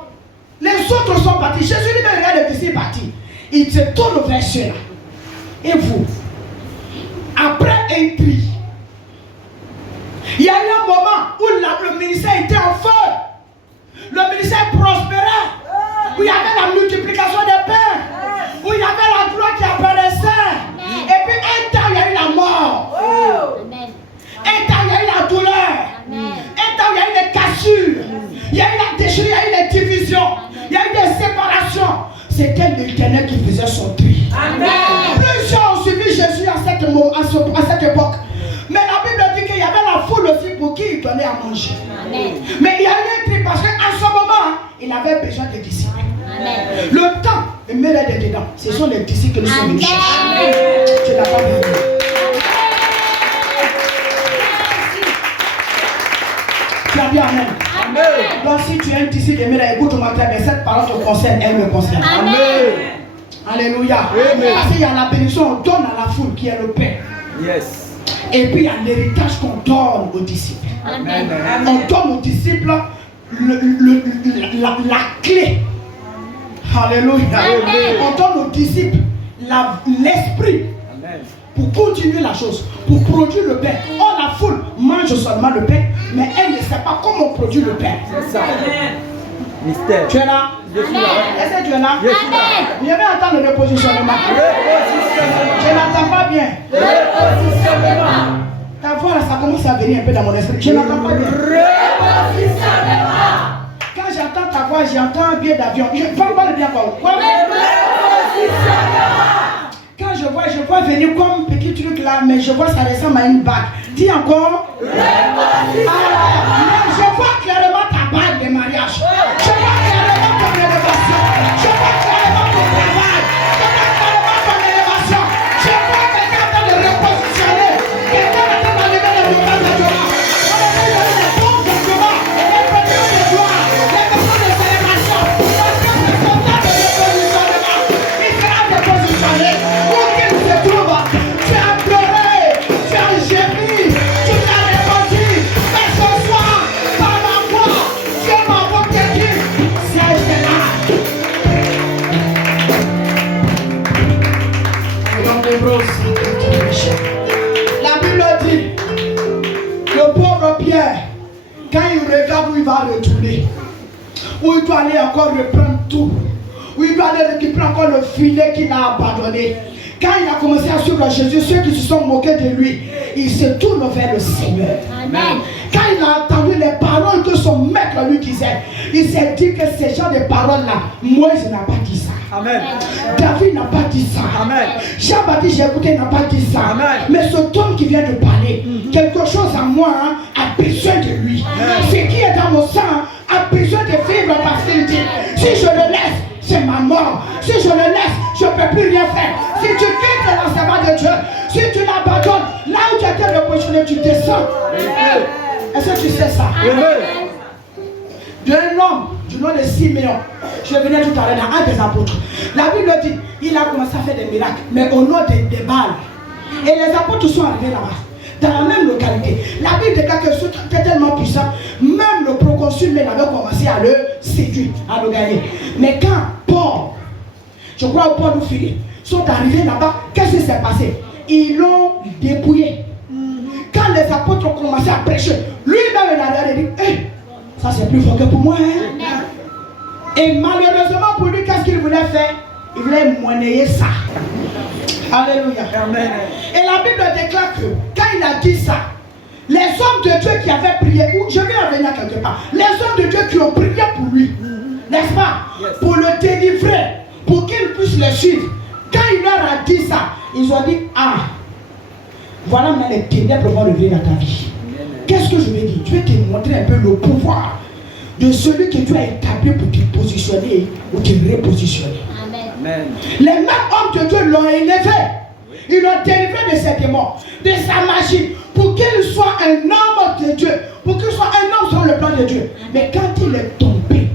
Les autres sont partis. Jésus lui-même regarde les disciples partis. Il se tourne vers ceux-là. Et vous, après un tri, il y a eu un moment où le ministère était en feu. Le ministère prospérait. Où il y avait la multiplication des pains. Où il y avait la gloire qui apparaissait. Et puis un temps, il y a eu la mort. Un temps, il y a eu la douleur. Un temps, il y a eu les cassures. Il y a eu la déchirure, il y a eu les divisions. Il y a eu des séparations. C'était l'Éternel qui faisait son tri. Amen. Plusieurs ont suivi Jésus à cette époque. Mais la Bible dit qu'il y avait la foule aussi pour qui il donnait à manger. Amen. Mais il y a eu un tri parce qu'à ce moment, il avait besoin de disciples. Amen. Le temps, il met les dedans. Ce sont les disciples que nous sommes venus chercher. Tu n'as pas vu. Tu as dit Amen. Amen. Donc si tu es un disciple, écoute-moi très bien, cette parole te concerne, elle me concerne. Amen. Alléluia. Amen. Parce qu'il y a la bénédiction, on donne à la foule qui est le Père. Yes. Et puis il y a l'héritage qu'on donne aux disciples. Amen. On donne aux disciples la clé. Alléluia. Amen. On donne aux disciples l'esprit. Pour continuer la chose, pour produire le pain. Oh, la foule mange seulement le pain, mais elle ne sait pas comment on produit le pain. C'est ça. Mystère. Tu es là? Je suis là. Est-ce que tu es là? Je suis là. Je vais entendre le repositionnement. Je n'entends pas bien. Repositionnement. Ta voix là, ça commence à venir un peu dans mon esprit. Je n'entends pas bien. Repositionnement. Quand j'entends ta voix, j'entends un billet d'avion. Je ne parle pas le bien quoi. Repositionnement. Quand je vois venir comme un petit truc là, mais je vois ça ressemble à une bague. Dis encore. Mais je vois clairement ta bague de mariage. Je vois clairement ton élévation. Je vois clairement ton travail. Je vois clairement ton élévation. Je vois quelqu'un en train de repositionner. Quelqu'un en train d'enlever les mauvais vêtements. On a mis les bons vêtements. Les vêtements de gloire. Les vêtements de célébration. Parce que ce sont là de repositionnement. Il sera repositionné. Tu as pleuré, tu as gémi, tu as répondu, mais ce soir, par la foi, Dieu m'envoie quelqu'un, c'est là. La Bible dit, le pauvre Pierre, quand il regarde où il va retourner, où il doit aller encore reprendre tout, où il doit aller récupérer encore le filet qu'il a abandonné. Quand il a commencé à suivre Jésus, ceux qui se sont moqués de lui, il se tourne vers le Seigneur. Amen. Quand il a entendu les paroles que son maître lui disait, il s'est dit que ces gens de paroles-là, Moïse n'a pas dit ça. Amen. David n'a pas dit ça. Amen. Jean-Baptiste, j'ai écouté, n'a pas dit ça. Amen. Mais ce homme qui vient de parler, quelque chose en moi a besoin de lui. Amen. Ce qui est dans mon sang a besoin de vivre parce qu'il dit, si je le laisse, c'est ma mort. Si je le laisse, je ne peux plus rien faire. Si tu quittes l'enseignement de Dieu, si tu l'abandonnes, là où tu étais repositionné, tu descends. Est-ce que tu sais ça? D'un homme, du nom de Siméon. Je venais tout à l'heure dans un des apôtres. La Bible dit, il a commencé à faire des miracles, mais au nom des Baals. Et les apôtres sont arrivés là-bas, dans la même localité. La Bible déclare que ce truc était tellement puissant, même le proconsul même avait commencé à le séduire, à le gagner. Mais quand Paul, je crois au Paul ou Philippe, sont arrivés là-bas, qu'est-ce qui s'est passé? Ils l'ont dépouillé. Quand les apôtres ont commencé à prêcher, lui-même il a dit, hey, ça c'est plus fort que pour moi. Hein? Et malheureusement pour lui, qu'est-ce qu'il voulait faire? Il voulait monnayer ça. Alléluia. Amen. Et la Bible déclare que quand il a dit ça, les hommes de Dieu qui avaient prié, ou je vais en venir quelque part, les hommes de Dieu qui ont prié pour lui, n'est-ce pas? Yes. Pour le délivrer, pour qu'il puisse le suivre. Quand il leur a dit ça, ils ont dit, ah, voilà maintenant les ténèbres vont revenir dans ta vie. Qu'est-ce que je vais dire? Je vais te montrer un peu le pouvoir de celui que Dieu a établi pour te positionner ou te repositionner. Amen. Les mêmes hommes de Dieu l'ont élevé. Ils l'ont délivré de ses démons, de sa magie, pour qu'il soit un homme de Dieu, pour qu'il soit un homme sur le plan de Dieu. Mais quand il est tombé,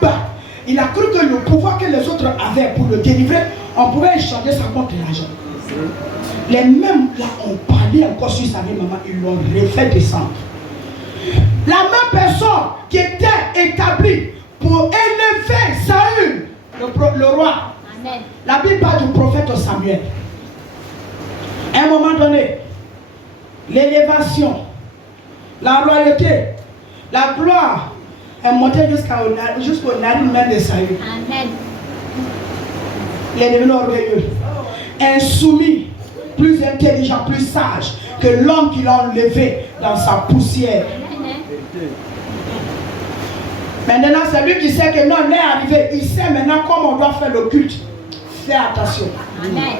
bah, il a cru que le pouvoir que les autres avaient pour le délivrer, on pouvait échanger ça contre l'argent. Les mêmes là ont parlé encore sur sa vie, maman, ils l'ont refait descendre. La même personne qui était établie pour élever Saül, le roi. Amen. La Bible parle du prophète Samuel. À un moment donné, l'élévation, la royauté, la gloire est montée jusqu'au narine même de Saül. Amen. Il est devenu orgueilleux, insoumis, plus intelligent, plus sage que l'homme qui l'a enlevé dans sa poussière. Maintenant, c'est lui qui sait que non, on est arrivé. Il sait maintenant comment on doit faire le culte. Fais attention. Amen.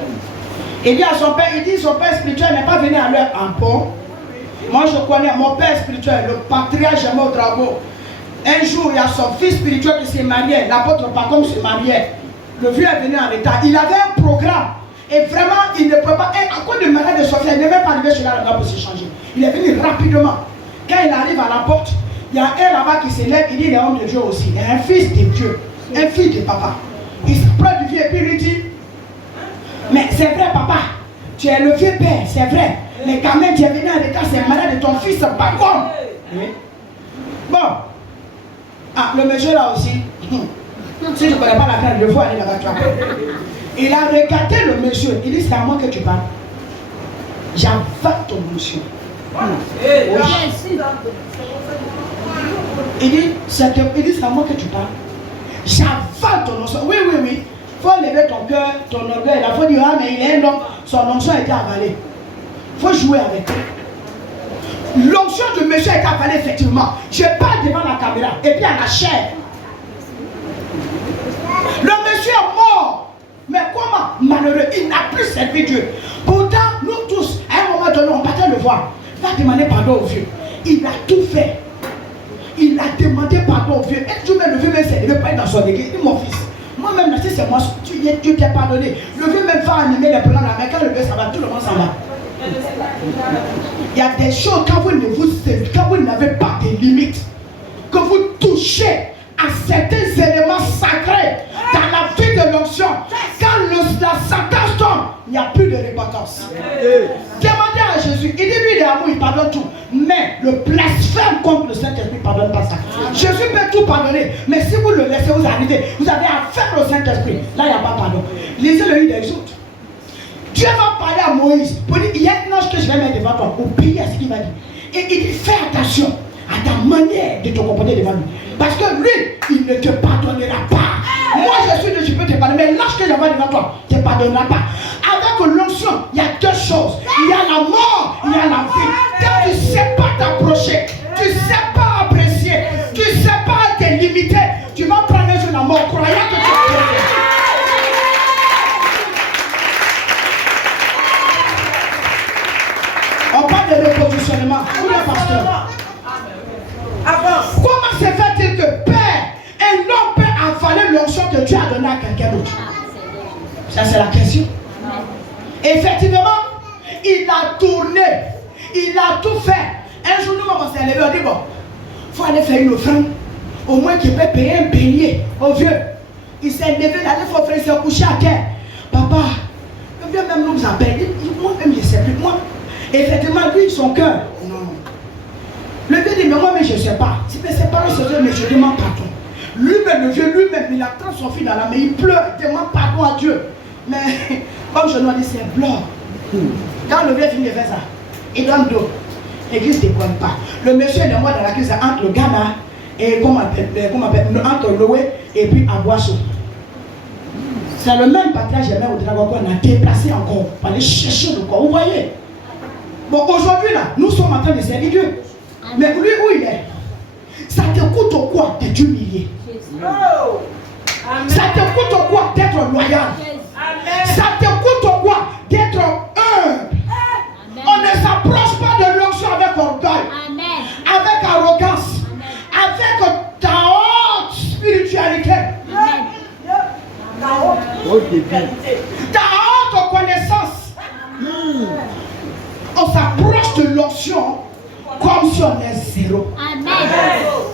Il dit à son père, il dit son père spirituel n'est pas venu à l'heure en pont. Moi je connais mon père spirituel, le patriarche Gémeaux Drago. Un jour, il y a son fils spirituel qui s'est marié. L'apôtre Pacom s'est marié. Le vieux est venu en état. Il avait un programme. Et vraiment, il ne peut pas. Et à cause de malade de Sophia, il n'est même pas arrivé chez là pour s'échanger. Il est venu rapidement. Quand il arrive à la porte, il y a un là-bas qui s'élève, il dit il est homme de Dieu aussi. Il est un fils de Dieu, un fils de papa. Il s'approche du vieux et puis il lui dit, mais c'est vrai papa, tu es le vieux père, c'est vrai. Mais quand même tu es venu en état, c'est malade de ton fils, pas comme. Oui. Bon. Ah, le monsieur là aussi. Si tu ne connais pas la carte, il faut aller là-bas. Il a regardé le monsieur, il dit c'est à moi que tu parles. J'avale ton monsieur. Il dit c'est à moi que tu parles. J'avale ton onction. Oui, oui, oui. Il faut lever ton cœur, ton orgueil. Il faut dire, ah, mais il est un homme, son onction a été avalée. Il faut jouer avec. L'onction de monsieur a été avalée, effectivement. Je parle devant la caméra et puis à la chair. Le monsieur est mort. Mais comment? Malheureux, il n'a plus servi Dieu. Pourtant, nous tous, à un moment donné, on partait le voir. Il va demander pardon au vieux. Il a tout fait. Il a demandé pardon au vieux. Et tu mets le vieux, mais il ne veut pas être dans son église. Il dit, mon fils, moi-même, si c'est moi, tu t'es pardonné. Le vieux même va animer les plans là, mais quand le vieux s'en va, tout le monde s'en va. Il y a des choses, quand vous n'avez pas de limites, que vous touchez à certains éléments sacrés dans la vie de l'onction, quand la sentence tombe, il n'y a plus de repentance. Demandez à Jésus, il dit lui il est amour, il pardonne tout. Mais le blasphème contre le Saint-Esprit ne pardonne pas ça. Jésus peut tout pardonner, mais si vous le laissez, vous arrivez, vous avez affaire au Saint-Esprit. Là, il n'y a pas pardon. Lisez le livre des autres. Dieu va parler à Moïse pour dire, il y a un ange que je vais mettre devant toi, obéis à ce qu'il va dire. Et il dit, fais attention à ta manière de te comporter devant lui. Parce que lui, il ne te pardonnera pas. Moi, je suis Dieu, je peux te pardonner. Mais lorsque je vais devant toi, il ne te pardonnera pas. Avec l'onction, il y a deux choses. Il y a la mort, il y a la vie. Quand tu ne sais pas t'approcher, tu ne sais pas apprécier, tu ne sais pas te limiter, tu vas prendre sur la mort, croyant que tu es prêt. On parle de repositionnement. Où est le pasteur? Comment se fait-il que Père, un homme peut avaler l'onction que Dieu a donnée à quelqu'un d'autre? Ça, c'est la question. Effectivement, il a tourné, il a tout fait. Un jour, nous, on s'est levé, on dit bon, il faut aller faire une offrande au moins qu'il peut payer un bélier au vieux. Il s'est levé, il allait faire frère, il s'est couché à terre. Papa, le vieux même nous appelle. Moi-même, je ne sais plus. Moi, effectivement, lui, son cœur. Non. Le vieux dit, mais moi-même, je ne sais pas. Si mes parents se disent, mais je demande pardon. Lui-même, le vieux, lui-même, il attend son fils dans la main, il pleure, il demande pardon à Dieu. Mais, comme je nous dis, c'est blanc. Quand le vieux finit de faire ça, il donne d'eau. L'église ne déconne pas. Le monsieur et moi dans la crise entre le Ghana et entre Loé et puis Aboissou. C'est le même partage jamais au Dragon qu'on a déplacé encore pour aller chercher le corps. Vous voyez? Bon, aujourd'hui là, nous sommes en train de servir Dieu. Mais lui, où il est? Ça te coûte quoi de t'humilier? Ça te coûte quoi d'être loyal? Ça te coûte quoi d'être humble? On ne s'approche pas de l'onction avec orgueil, avec arrogance, avec ta haute spiritualité, ta haute connaissance. On s'approche de l'onction comme si on est zéro.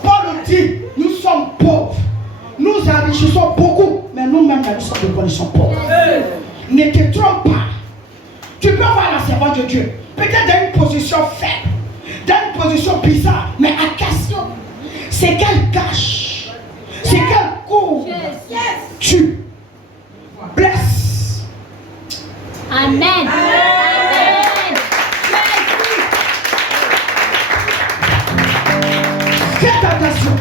Paul dit, nous sommes pauvres, nous enrichissons beaucoup, mais nous-mêmes nous sommes de conditions pauvres. Ne te trompe pas. Tu peux avoir la servante de Dieu, peut-être dans une position faible, dans une position bizarre, mais attention, c'est qu'elle cache, c'est qu'elle couvre, tu blesses. Amen. Faites attention.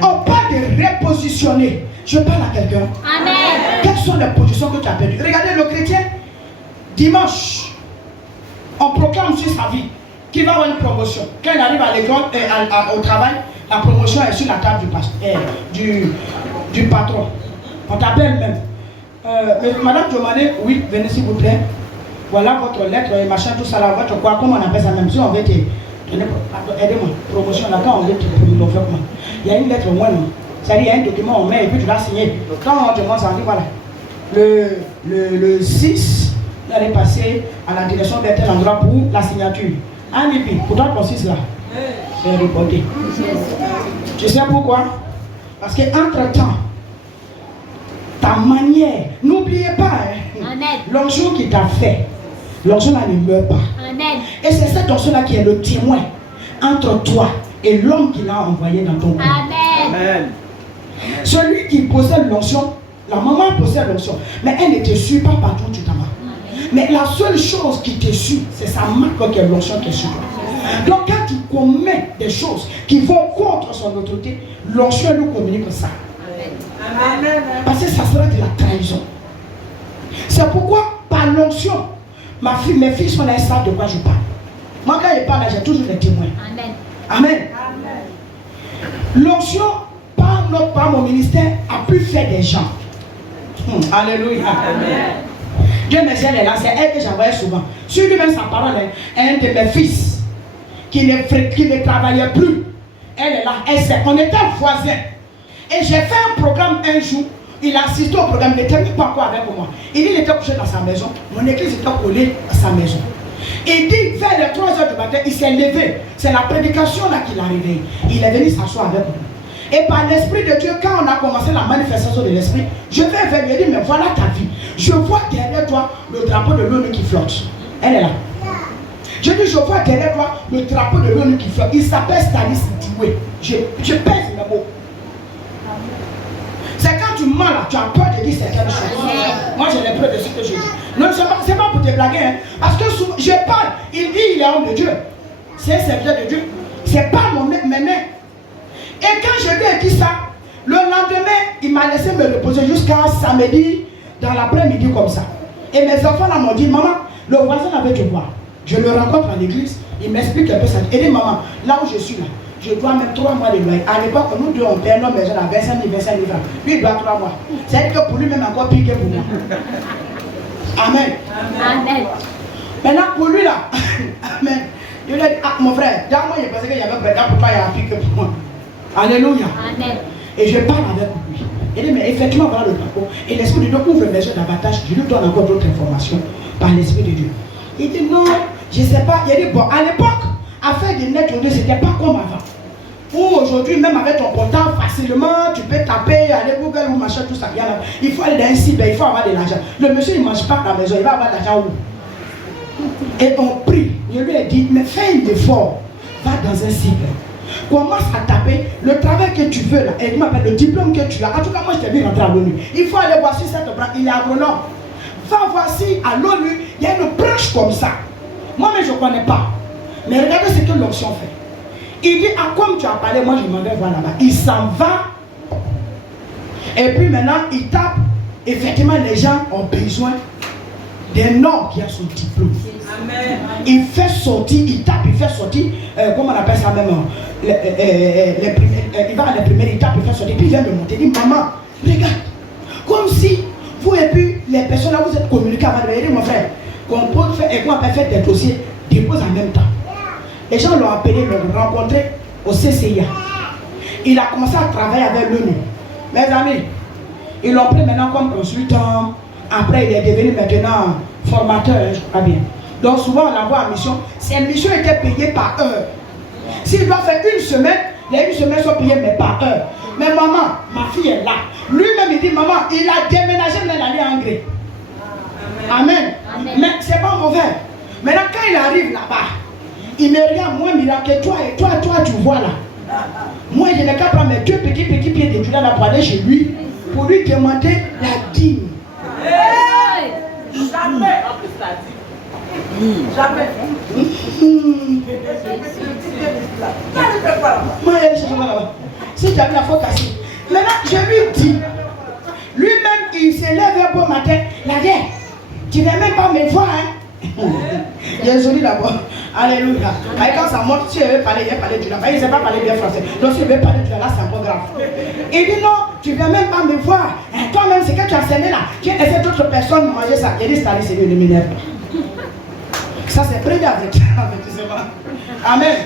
On parle de repositionner. Je parle à quelqu'un. Amen. Quelles sont les positions que tu as perdues? Regardez le chrétien. Dimanche, on proclame sur sa vie qu'il va avoir une promotion. Quand il arrive à l'école et au travail, la promotion est sur la table du patron. On t'appelle même. Madame Jomane, oui, venez s'il vous plaît. Voilà votre lettre et machin, tout ça là, votre quoi, comment on appelle ça même? Si on veut te aidez-moi, promotion là, quand on veut te l'offre, il y a une lettre au moins, c'est-à-dire il y a un document, on met et puis tu l'as signé. Quand on te demande ça, on dit voilà. Le 6, il allait passer à la direction d'un tel endroit pour la signature. Ah, mais puis, pourtant ton 6 là, c'est reporté. Tu sais pourquoi? Parce qu'entre-temps, ta manière, n'oubliez pas, l'onction qui t'a fait, l'onction là ne meurt pas. Amen. Et c'est cette onction là qui est le témoin entre toi et l'homme qui l'a envoyé dans ton corps. Amen. Celui qui possède l'onction, la maman possède l'onction, mais elle ne te suit pas partout où tu t'en vas. Mais la seule chose qui te suit, c'est sa marque qui est l'onction qui est sur toi. Donc quand tu commets des choses qui vont contre son autorité, l'onction nous communique ça. Amen. Parce que ça sera de la trahison. C'est pourquoi par l'onction, mes filles sont là, elles savent de quoi je parle. Moi quand je parle, j'ai toujours des témoins. Amen. L'onction par mon ministère a pu faire des gens. Alléluia. Amen. Dieu merci, elle est là, c'est elle que j'envoyais souvent. Sur lui-même, sa parole est un de mes fils qui ne travaillait plus. Elle est là, elle sait. On était voisins. Et j'ai fait un programme un jour. Il a assisté au programme, il n'était pas quoi avec moi. Il était couché dans sa maison. Mon église était collée à sa maison. Il dit, vers les 3 heures du matin, il s'est levé. C'est la prédication là qu'il a réveillé. Il est venu s'asseoir avec nous. Et par l'Esprit de Dieu, quand on a commencé la manifestation de l'Esprit, je vais vers lui et dire, mais voilà ta vie. Je vois derrière toi le drapeau de l'ONU qui flotte. Elle est là. Je dis, je vois derrière toi le drapeau de l'ONU qui flotte. Il s'appelle Stanis Diwe. Je pèse mes mots. C'est quand tu mens là, tu as peur de dire certaines choses. Moi, j'ai les preuves de ce que je dis. Non, c'est pas pour te blaguer. Hein. Parce que souvent, je parle, il dit, il est homme de Dieu. C'est un serviteur de Dieu. C'est pas mes mains. Et quand je lui ai dit ça, le lendemain, il m'a laissé me reposer jusqu'à samedi, dans l'après-midi comme ça. Et mes enfants là m'ont dit, maman, le voisin avait dû voir. Je le rencontre à l'église, il m'explique un peu ça. Il dit, maman, là où je suis là, je dois mettre 3 mois de loyer. À l'époque, nous deux, on paye nos maisons à 25 000 francs. Lui, il doit 3 mois. C'est-à-dire que pour lui-même, encore pire que pour moi. Amen. Amen. Maintenant, pour lui là, amen. Il lui a dit, ah, mon frère, dans moi, il pensait qu'il y avait près pour toi, il y a pire que pour moi. Alléluia. Amen. Et je parle avec lui. Il dit, mais effectivement, voilà le drapeau. Et l'Esprit de Dieu ouvre mes yeux davantage. Je lui donne encore d'autres informations par l'Esprit de Dieu. Il dit, non, je ne sais pas. Il dit, bon, à l'époque, affaire de net, c'était pas comme avant. Ou aujourd'hui, même avec ton portable, facilement, tu peux taper, aller Google ou machin, tout ça. Il faut aller dans un site, il faut avoir de l'argent. Le monsieur, il ne mange pas à la maison, il va avoir de l'argent où? Et on prie. Je lui ai dit, mais fais un effort. Va dans un site. Commence à taper le travail que tu veux là. Et il m'appelle le diplôme que tu as. En tout cas, moi, je t'ai vu rentrer à l'ONU. Il faut aller voir si cette branche, il est agronome. Va voir si à l'ONU, il y a une branche comme ça. Moi-même, je ne connais pas. Mais regardez ce que l'option fait. Il dit, ah, comme tu as parlé, moi je m'en vais voir là-bas. Il s'en va. Et puis maintenant, il tape. Effectivement, les gens ont besoin d'un homme qui a son diplôme. Amen. Il fait sortir, il tape, il fait sortir, comment on appelle ça même, il va à la primaire, il tape, il fait sortir, puis il vient me monter, il dit, maman, regarde, comme si vous et puis les personnes là, vous êtes communiqués avant de dire, mon frère, qu'on peut faire, et qu'on peut faire des dossiers, dépose en même temps. Les gens l'ont appelé, l'ont rencontré au CCIA. Il a commencé à travailler avec l'ONU. Mes amis, ils l'ont pris maintenant comme consultant. Après, il est devenu maintenant formateur, je crois bien. Donc souvent, on l'envoie en mission. Ces missions étaient payées par heure. S'il doit faire une semaine, les 1 semaine sont payées, mais par heure. Mais maman, ma fille est là. Lui-même, il dit, maman, il a déménagé, mais il allait en Grèce. Amen. Amen. Mais c'est pas mauvais. Maintenant, quand il arrive là-bas, il me regarde, moi, miracle, toi, tu vois là. Moi, je n'ai qu'à prendre mes 2 petits pieds de là pour aller chez lui, pour lui demander la dîme. Jamais. Jamais. Moi, elle est chez moi là-bas. Si tu as vu la fois cassée. Maintenant, je lui dis, lui-même, il se lève un bon matin. La guerre, tu ne viens même pas me voir, hein. Il est joli d'abord. Alléluia. Et quand ça monte, si elle veut parler, il parler du là-bas. Il ne sait pas parler bien français. Donc si il veut parler du là, c'est un peu grave. Il dit non, tu ne viens même pas me voir. Toi-même, c'est que tu as semé là. Tu as laissé d'autres personnes manger ça. Il dit, ça c'est le mineur. Ça, c'est prévu avec Amen.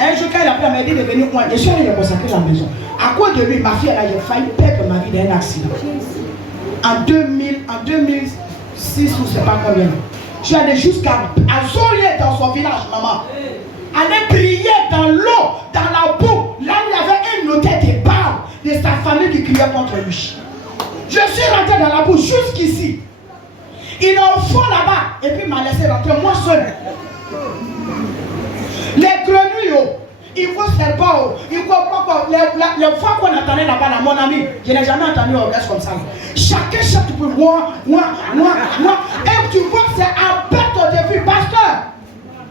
Un jour, quand il a pris, il m'a dit de venir moi. Je suis allé le consacrer à la maison. À cause de lui, ma fille, elle a failli perdre ma vie d'un accident. En 2006 ou je ne sais pas combien. Je suis allé jusqu'à Zolier dans son village, maman. Aller prier dans l'eau, dans la boue. Là où il y avait un hôtel de Baal de sa famille qui criait contre lui. Je suis rentré dans la boue jusqu'ici. Il est au fond là-bas. Et puis il m'a laissé rentrer moi seul. Les grenouilles, il faut faire pas. Il faut pas. Les fois qu'on entendait là-bas, là, mon ami, je n'ai jamais entendu un orgasme comme ça. Chacun chante pour moi. Et tu vois, c'est à perte de vue. Pasteur,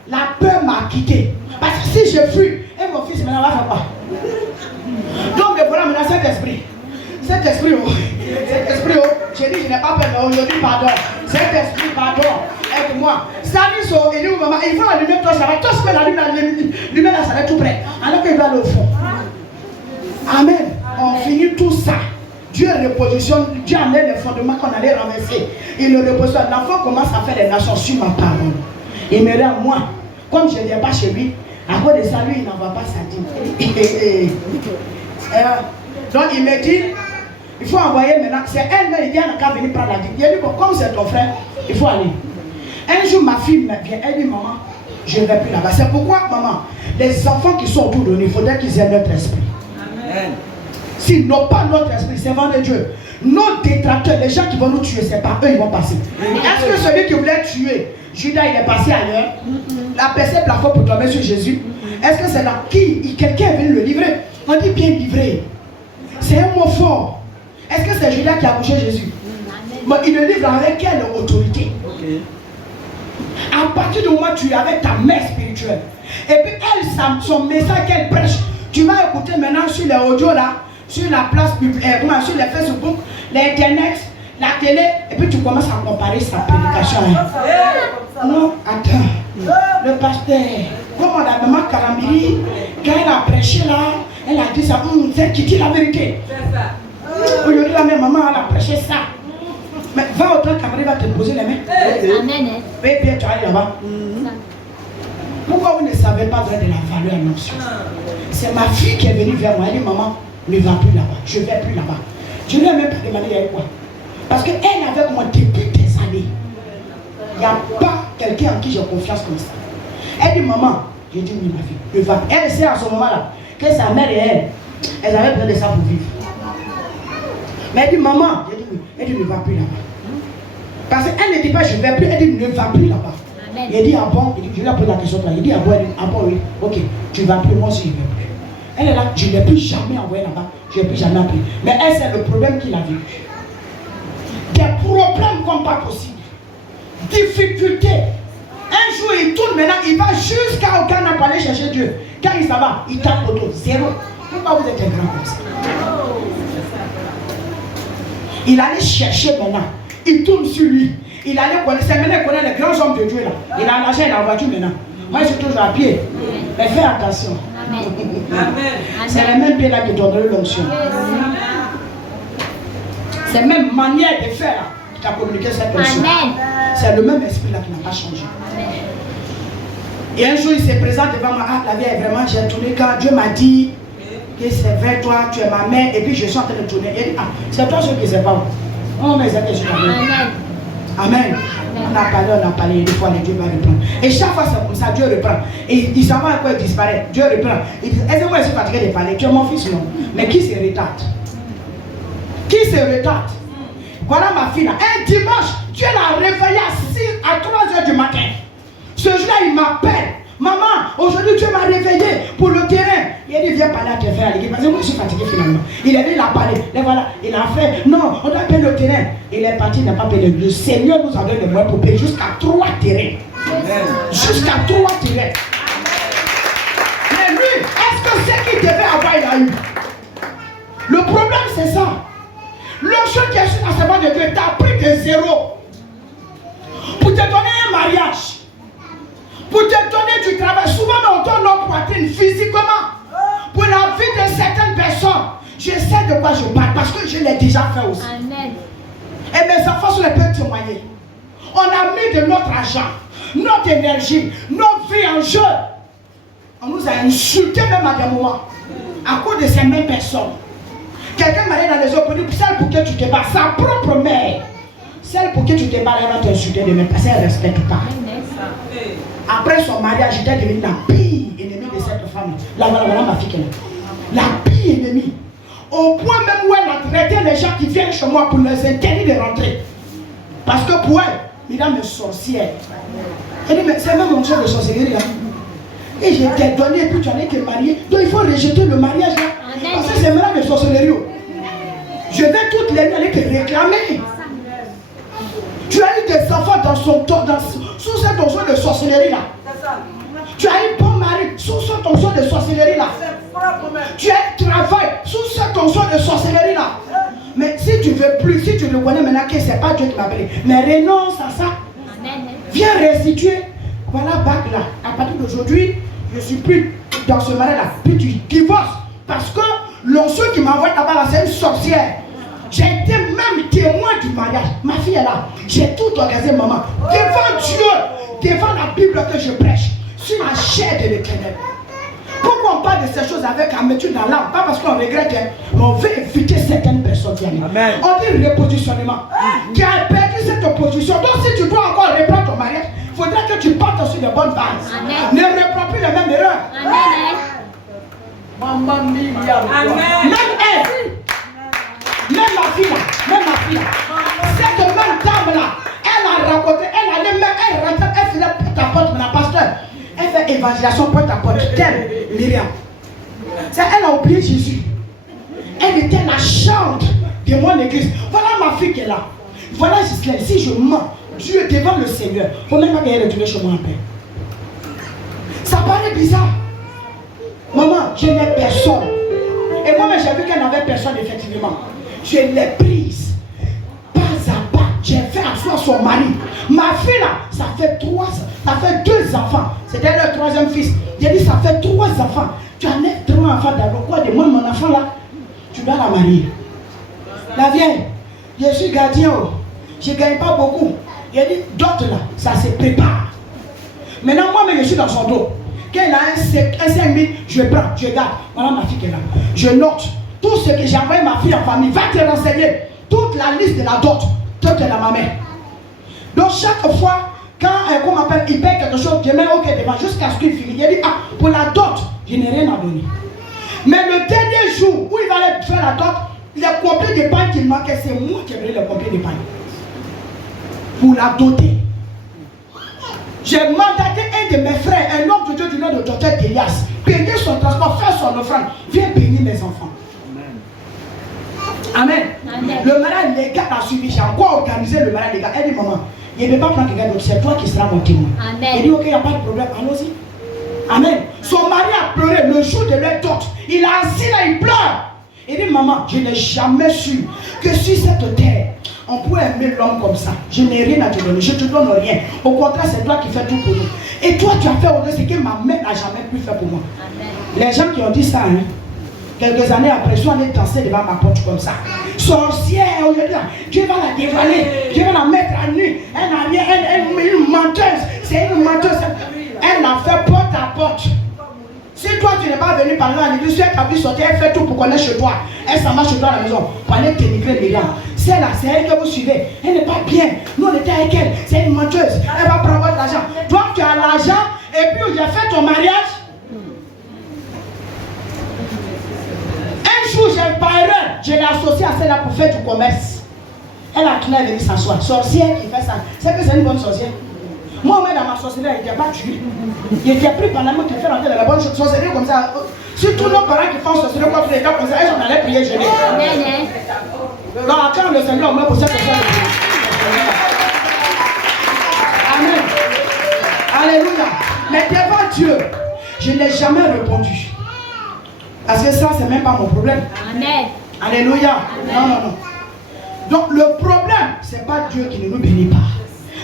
la peur m'a quitté. Parce que si je fuis, et mon fils maintenant va faire quoi? Donc, me voilà maintenant cet esprit. Cet esprit, j'ai dit, je n'ai pas peur, mais aujourd'hui, pardon. Cet esprit, pardon. Aide-moi. Salut, il dit, maman, il faut allumer toi, ça va. Toi, je peux l'allumer là, ça va être tout prêt. Alors qu'il doit aller au fond. Amen. On finit tout ça. Dieu repositionne, Dieu amène les fondements qu'on allait renverser. Il le repositionne. L'enfant commence à faire les nations sur ma parole. Il me rend moi. Comme je ne viens pas chez lui, à cause de ça, lui, il n'envoie pas sa dîme. Donc il me dit, il faut envoyer maintenant. C'est elle-même, il dit, elle n'a qu'à venir prendre la dîme. Il dit, bon, comme c'est ton frère, il faut aller. Un jour, ma fille me vient, elle dit, maman, je ne vais plus là-bas. C'est pourquoi, maman, les enfants qui sont autour de nous, il faudrait qu'ils aient notre esprit. Amen. S'ils n'ont pas notre esprit, c'est vrai de Dieu. Nos détracteurs, les gens qui vont nous tuer, c'est pas eux, ils vont passer. Est-ce que celui qui voulait tuer Judas, il est passé ailleurs? La percé plafond pour tomber sur Jésus. Est-ce que c'est là qui quelqu'un est venu le livrer? On dit bien livré. C'est un mot fort. Est-ce que c'est Judas qui a bouché Jésus? Bon, il le livre avec quelle autorité? À partir du moment où tu es avec ta mère spirituelle, et puis elle, son message qu'elle prêche, tu vas écouter maintenant sur les audios là, sur la place publique, sur les Facebook, l'internet, la télé, et puis tu commences à comparer sa prédication. Non, attends. Le pasteur, comme la maman Karambiri, quand elle a prêché là, elle a dit ça, c'est qui dit la vérité. Aujourd'hui, la même maman, elle a prêché ça. Mais va au temps qu'Amari va te poser les mains. Amen. Oui, bien, tu vas là-bas. Pourquoi vous ne savez pas de la valeur à l'onction? C'est ma fille qui est venue vers moi. Elle dit, maman, ne va plus là-bas. Je ne vais plus là-bas. Je ne lui ai même pas demandé il y a quoi. Parce qu'elle avait moi depuis des années. Il n'y a pas quelqu'un en qui j'ai confiance comme ça. Elle dit, maman, j'ai dit oui, ma fille. Elle sait à ce moment-là que sa mère et elle, elles avaient besoin de ça pour vivre. Mais elle dit, maman, elle dit, ne va plus là-bas. Parce qu'elle ne dit pas, je ne vais plus, elle dit, ne va plus là-bas. Il dit, ah bon, je lui ai posé la question, il dit, ah bon, oui, ok, tu ne vas plus, moi aussi je ne vais plus. Elle est là, je ne l'ai plus jamais envoyé là-bas, je ne l'ai plus jamais appris. Mais elle, c'est le problème qu'il a vécu. Des problèmes comme pas possible. Difficultés. Un jour, il tourne maintenant, il va jusqu'à au Ghana pour aller chercher Dieu. Quand il s'en va, il tape l'auto, zéro. Pourquoi vous êtes un grand comme ça? Il allait chercher maintenant, il tourne sur lui. Il allait connaître, c'est maintenant connaître les grands hommes de Dieu là. Il a l'argent et la voiture maintenant. Moi je suis toujours à pied. Mais fais attention. C'est les mêmes pieds là qui donneront l'onction. C'est la même manière de faire là qui t'a communiqué cette onction. C'est le même esprit là qui n'a pas changé. Et un jour il se présente devant moi. Ah, la vie est vraiment, j'ai tourné quand Dieu m'a dit que c'est vers toi, tu es ma mère. Et puis je suis en train de tourner. Il dit, ah, c'est toi ceux qui ne savent pas. Oh, mais c'est que je suis Amen. On a parlé, des fois les Dieu va reprendre. Et chaque fois c'est comme ça, Dieu reprend. Et il s'en va à quoi il disparaît. Dieu reprend. Il dit, est-ce que moi je suis fatigué de parler? Tu es mon fils, non? Mais qui se retarde? Qui se retarde? Voilà ma fille là. Un dimanche, Dieu l'a réveillée à 3h du matin. Ce jour-là, il m'appelle. Maman, aujourd'hui Dieu m'a réveillé pour le terrain. Il a dit, viens parler à tes frères à l'église. Parce que moi je suis fatigué finalement. Il a dit, il a parlé. Et voilà, il a fait. Non, on doit payer le terrain. Il est parti, il n'a pas payé. Le Seigneur nous a donné le moyens pour payer jusqu'à 3 terrains. Jusqu'à 3 terrains. Mais lui, est-ce que ce qu'il devait avoir, il a eu? Le problème, c'est ça. L'onction qui est sur la semence de Dieu t'a pris de zéro. Pour te donner un mariage. Pour te donner du travail. Souvent, on donne nos poitrines physiquement. Pour la vie de certaines personnes. Je sais de quoi je parle parce que je l'ai déjà fait aussi. Amen. Et mes enfants sont les peuvent témoigner. On a mis de notre argent, notre énergie, notre vie en jeu. On nous a insultés même à des moments. À cause de ces mêmes personnes. Quelqu'un m'a dit dans les autres, celle pour qui tu te bats, sa propre mère. Celle pour qui tu te bats, elle va t'insulter demain parce qu'elle ne respecte pas. Après son mariage, j'étais devenue la pire ennemie de cette femme. Là, voilà ma fille qu'elle est. La pire ennemie. Au point même où elle a traité les gens qui viennent chez moi pour les interdire de rentrer. Parce que pour elle, mesdames les sorcières. Elle dit, mais c'est même mon jeu de sorcellerie là. Et je t'ai donné et puis tu allais te marier. Donc il faut rejeter le mariage là. Parce que c'est mesdames de sorcellerie. Je vais toutes les nuits aller te réclamer. Tu as eu des enfants sous cette onction de sorcellerie là. Tu as eu bon mari sous cette onction de sorcellerie là. Tu as un travail sous cette onction de sorcellerie là. Mais si tu ne veux plus, si tu le connais maintenant que ce n'est pas Dieu qui m'a appelé, mais renonce à ça. Viens restituer. Voilà bac là. À partir d'aujourd'hui, je ne suis plus dans ce mariage là. Puis tu divorces. Parce que l'onction qui m'a envoyé là-bas là, c'est une sorcière. J'ai été même témoin du mariage. Ma fille est là. J'ai tout organisé, maman. Devant Dieu, devant la Bible que je prêche, sur la chair de l'Éternel. Pourquoi on parle de ces choses avec amertume dans l'âme? Pas parce qu'on regrette, mais on veut éviter certaines personnes. Amen. On dit repositionnement. Qui a perdu cette opposition. Donc si tu dois encore reprendre ton mariage, il faudrait que tu partes sur de bonnes bases. Amen. Ne reprends plus les mêmes erreurs. Amen. Maman mia. Amen. Même elle. Même ma fille là, cette même dame là, elle a raconté, elle allait même, elle rentrait, elle faisait porte à porte, mais la pasteur, elle fait évangélisation porte à porte, telle Myriam. C'est elle a oublié Jésus. Elle était la chante de mon église. Voilà ma fille qui est là. Voilà Gisèle, si je mens, Dieu devant le Seigneur, il ne faut même pas qu'elle retourne chez moi en paix. Ça paraît bizarre. Maman, je n'ai personne. Et moi-même, j'ai vu qu'elle n'avait personne effectivement. Je l'ai prise pas à pas. J'ai fait asseoir son mari. Ma fille là, ça fait 2 enfants. C'était le 3e fils. J'ai dit, ça fait 3 enfants. Tu en as 3 enfants d'abord. Quoi de moi, mon enfant là, tu dois la marier. La vieille, je suis gardien. Je ne gagne pas beaucoup. J'ai dit, d'autres là, ça se prépare. Maintenant, moi-même, je suis dans son dos. Quand il a un 5 000, je prends, je garde. Voilà ma fille qui est là. Je note. Tout ce que j'ai envoyé ma fille en famille, va te renseigner. Toute la liste de la dot, toute est dans ma main. Donc chaque fois, quand on m'appelle, il paye quelque chose, je mets OK devant jusqu'à ce qu'il finisse. Il dit, ah, pour la dot, je n'ai rien à donner. Mais le dernier jour où il va aller faire la dot, les copies d'épargne qui manquaient, c'est moi qui ai donné les copies d'épargne. Pour la doter. J'ai mandaté un de mes frères, un homme de Dieu du nom de Dr. Elias, payer son transport, faire son offrande. Viens bénir mes enfants. Amen. Amen. Le malade légal a suivi. J'ai encore organisé le malade légal. Elle dit, maman, il ne peut pas prendre quelqu'un d'autre. C'est toi qui seras mon témoin. Amen. Il dit, ok, il n'y a pas de problème. Allons-y. Amen. Son mari a pleuré le jour de leur dot. Il a assis là, il pleure. Il dit, maman, je n'ai jamais su que sur cette terre, on peut aimer l'homme comme ça. Je n'ai rien à te donner. Je ne te donne rien. Au contraire, c'est toi qui fais tout pour nous. Et toi, tu as fait au-delà ce que ma mère n'a jamais pu faire pour moi. Amen. Les gens qui ont dit ça, hein, quelques années après, soit allés danser devant ma porte comme ça. Sorcière, aujourd'hui, Dieu va la dévaler. Dieu va la mettre à nu. Elle n'a rien, elle est une menteuse. C'est une menteuse. Elle a fait porte à porte. Si toi tu n'es pas venu parler à l'église, tu as vu sortir, elle fait tout pour qu'on est chez toi. Elle s'en va chez toi à la maison pour aller dénigrer les gars. Celle-là, c'est elle que vous suivez. Elle n'est pas bien. Nous on était avec elle. C'est une menteuse. Elle va prendre votre argent. Toi tu as l'argent et puis j'ai fait ton mariage. Un jour j'ai par erreur, je l'ai associée à celle-là pour faire du commerce. Elle a cru, elle est venue s'asseoir. Sorcière qui fait ça. C'est que c'est une bonne sorcière. Moi, dans ma sorcellerie, il n'était pas tué. Il était pris par l'amour qui fait rentrer dans la bonne sorcellerie comme ça. Surtout nos parents qui font sorcellerie comme les gars comme ça, ils sont allés prier jeûner. Donc, quand le Seigneur m'a posé cette question. Amen. Alléluia. Mais devant Dieu, je n'ai jamais répondu. Parce que ça, c'est même pas mon problème. Amen. Alléluia. Amen. Non, non, non. Donc, le problème, ce n'est pas Dieu qui ne nous bénit pas.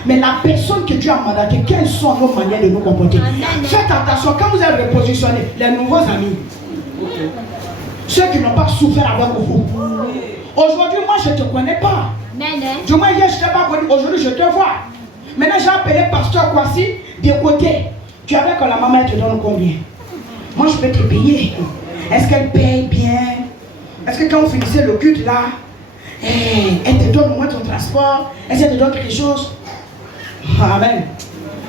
Mais la personne que Dieu a mandatée, quelles sont nos manières de nous comporter? Amen. Faites attention, quand vous êtes repositionné, les nouveaux amis, ceux qui n'ont pas souffert avec vous. Aujourd'hui, moi, je ne te connais pas. Du moins, hier, je ne t'ai pas connu. Aujourd'hui, je te vois. Maintenant, j'ai appelé pasteur Kwasi de côté. Tu avais que la maman, elle te donne combien? Moi, je peux te payer. Est-ce qu'elle paye bien? Est-ce que quand vous finissez le culte là, elle te donne au moins ton transport? Est-ce qu'elle te donne quelque chose? Amen.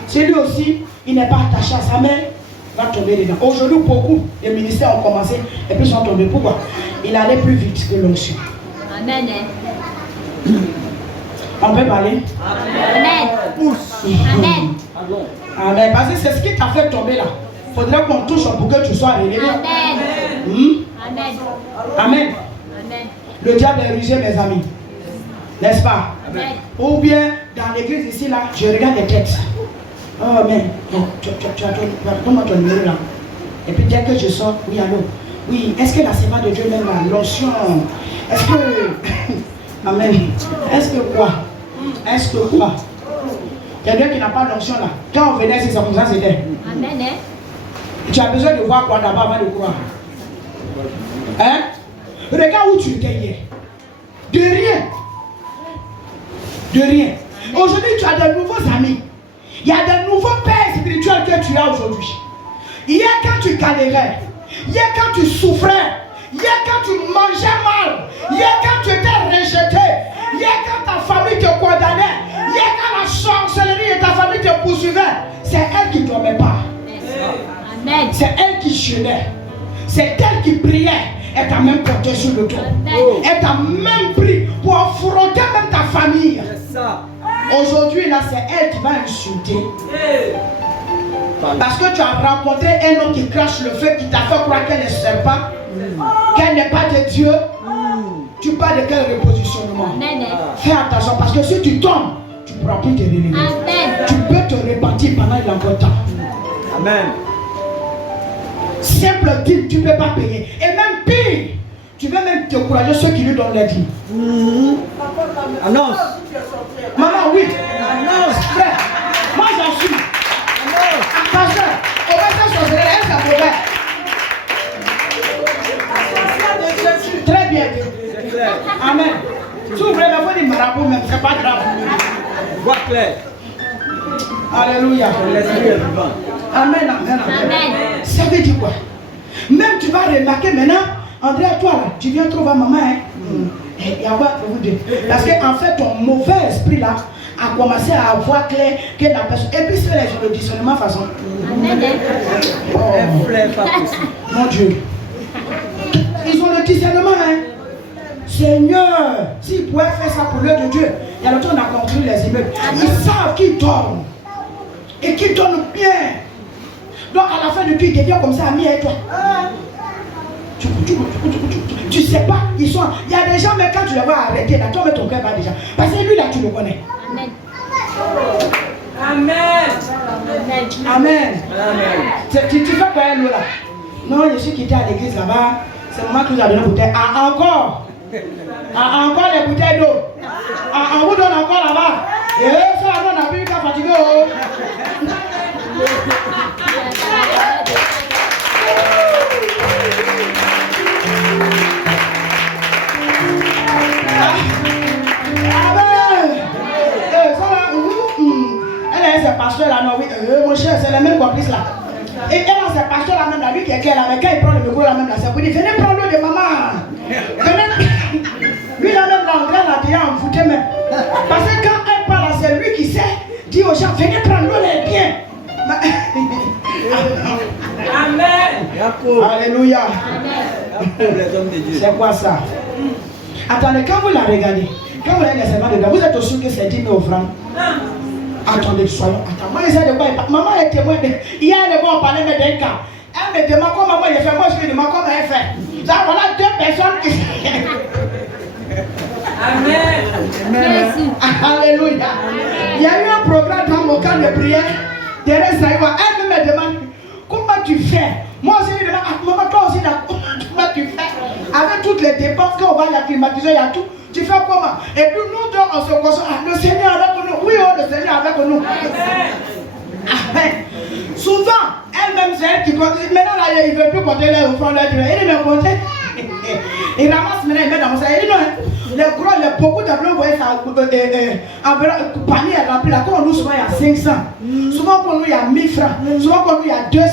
C'est lui aussi, il n'est pas attaché à sa mère, va tomber dedans. Aujourd'hui, beaucoup de ministères ont commencé et puis sont tombés. Pourquoi? Il allait plus vite que l'onction. Amen. On peut parler? Amen. Amen. Amen. Parce que c'est ce qui t'a fait tomber là. Il faudrait qu'on touche pour que tu sois relevé. Amen. Amen. Amen. Amen. Le diable est rusé, mes amis. N'est-ce pas? Amen. Ou bien, dans l'église ici, là, je regarde les têtes. Oh, mais, donne-moi ton numéro là. Et puis, dès que je sors, oui, allô. Oui, est-ce que la sémence de Dieu, même la lotion, est-ce que. Amen. Est-ce que quoi? Est-ce que quoi? Quelqu'un qui n'a pas d'onction là, quand on venait, c'est comme ça, c'était. Amen. Tu as besoin de voir quoi d'abord avant de croire? Hein? Regarde où tu étais hier. De rien. De rien. Aujourd'hui, tu as de nouveaux amis. Il y a de nouveaux pères spirituels que tu as aujourd'hui. Hier, quand tu galérais, hier, quand tu souffrais, hier, quand tu mangeais mal, hier, quand tu étais rejeté, hier, quand ta famille te condamnait, hier, quand la sorcellerie de ta famille te poursuivait, c'est elle qui ne dormait pas. Amen. C'est elle qui jeûnait. C'est elle qui priait. Elle t'a même porté sur le dos. Elle t'a même pris pour affronter même ta famille. Aujourd'hui, là, c'est elle qui va insulter. Parce que tu as rencontré un homme qui crache le feu, qui t'a fait croire qu'elle ne sert pas, qu'elle n'est pas de Dieu. Tu parles de quel repositionnement? Fais attention, parce que si tu tombes, tu ne pourras plus te relever. Tu peux te repentir pendant il y a encore temps. Amen. Simple dîme, tu ne peux pas payer. Et même pire, tu veux même te encourager ceux qui lui donnent les dîmes. Annonce. Maman, oui. Annonce. Frère, moi j'en suis. Attention, on va faire sorcellerie, elle s'appelle. Très bien. Amen. Si vous voulez me faire des marabouts, même, c'est pas grave. Vois clair. Alléluia. Amen, amen, amen. Ça veut dire quoi? Même tu vas remarquer maintenant, André, toi là, tu viens trouver maman. Il y a quoi pour vous dire? Parce qu'en fait, ton mauvais esprit là a commencé à voir clair que la personne. Et puis c'est le discernement façon. Amen. Oh. Mon Dieu. discernement, hein. Seigneur, s'ils pouvaient faire ça pour l'œuvre de Dieu, il y a longtemps on a construit les immeubles. Ils savent qu'ils donnent. Et qu'ils donnent bien. Donc à la fin du culte, il devient comme ça, ami avec toi. Tu sais pas, il y a des gens, mais quand tu les vois arrêter, là, toi, mais ton cœur va déjà. Parce que lui, là, tu le connais. Amen. Amen. Amen. Tu fais quoi, elle, là? Non, je suis quitté à l'église là-bas. C'est le moment que vous avez donné une bouteille. Ah, encore. Ah, encore les bouteilles d'eau. Ah, on vous donne encore là-bas. Et ça, on a plus qu'à fatiguer. C'est pasteur là, non, oui, mon cher, c'est le même complice là. Et elle a ses pasteurs là, même là, lui qui est là, mais quand il prend le micro là, même là, c'est pour dire, venez prendre l'eau de maman. Venez. Lui là, même là, en train là, déjà en foutait même. Parce que quand elle parle là, c'est lui qui sait dire aux gens, venez prendre l'eau, elle est bien. Amen. Alléluia. C'est quoi ça? Attendez, quand vous la regardez, quand vous regardez les serments dedans, vous êtes au sûr que c'est 10 000 offrandes. Attendez, soyons. Attends, moi, de quoi maman est témoin de. Hier, on parlait d'un cas. Elle me demande comment moi j'ai fait. Moi, je lui demande comment elle fait. Ça, voilà 2 personnes qui. Amen. Alléluia. Il y a eu un programme dans mon camp de prière. Thérèse Saïwa, elle me demande comment tu fais. Moi aussi, je lui demande, maman, toi aussi, comment tu fais. Avec toutes les dépenses qu'on va la climatiser, il y a tout. Tu fais comment? Et puis nous deux, on se concentre. Le Seigneur avec nous. Oui, oh, le Seigneur avec nous. Amen. Souvent, elle-même, c'est elle qui compte. Maintenant, là, il ne veut plus compter les offrandes. Il me compter. Il ramasse maintenant, il met dans mon sac. Il dit non, les gros, beaucoup d'enveloppes, vous voyez ça, panier est rempli. Là, quand nous, souvent, il y a 500. Souvent, pour nous, il y a 1000 francs. Souvent, pour nous, il y a 200.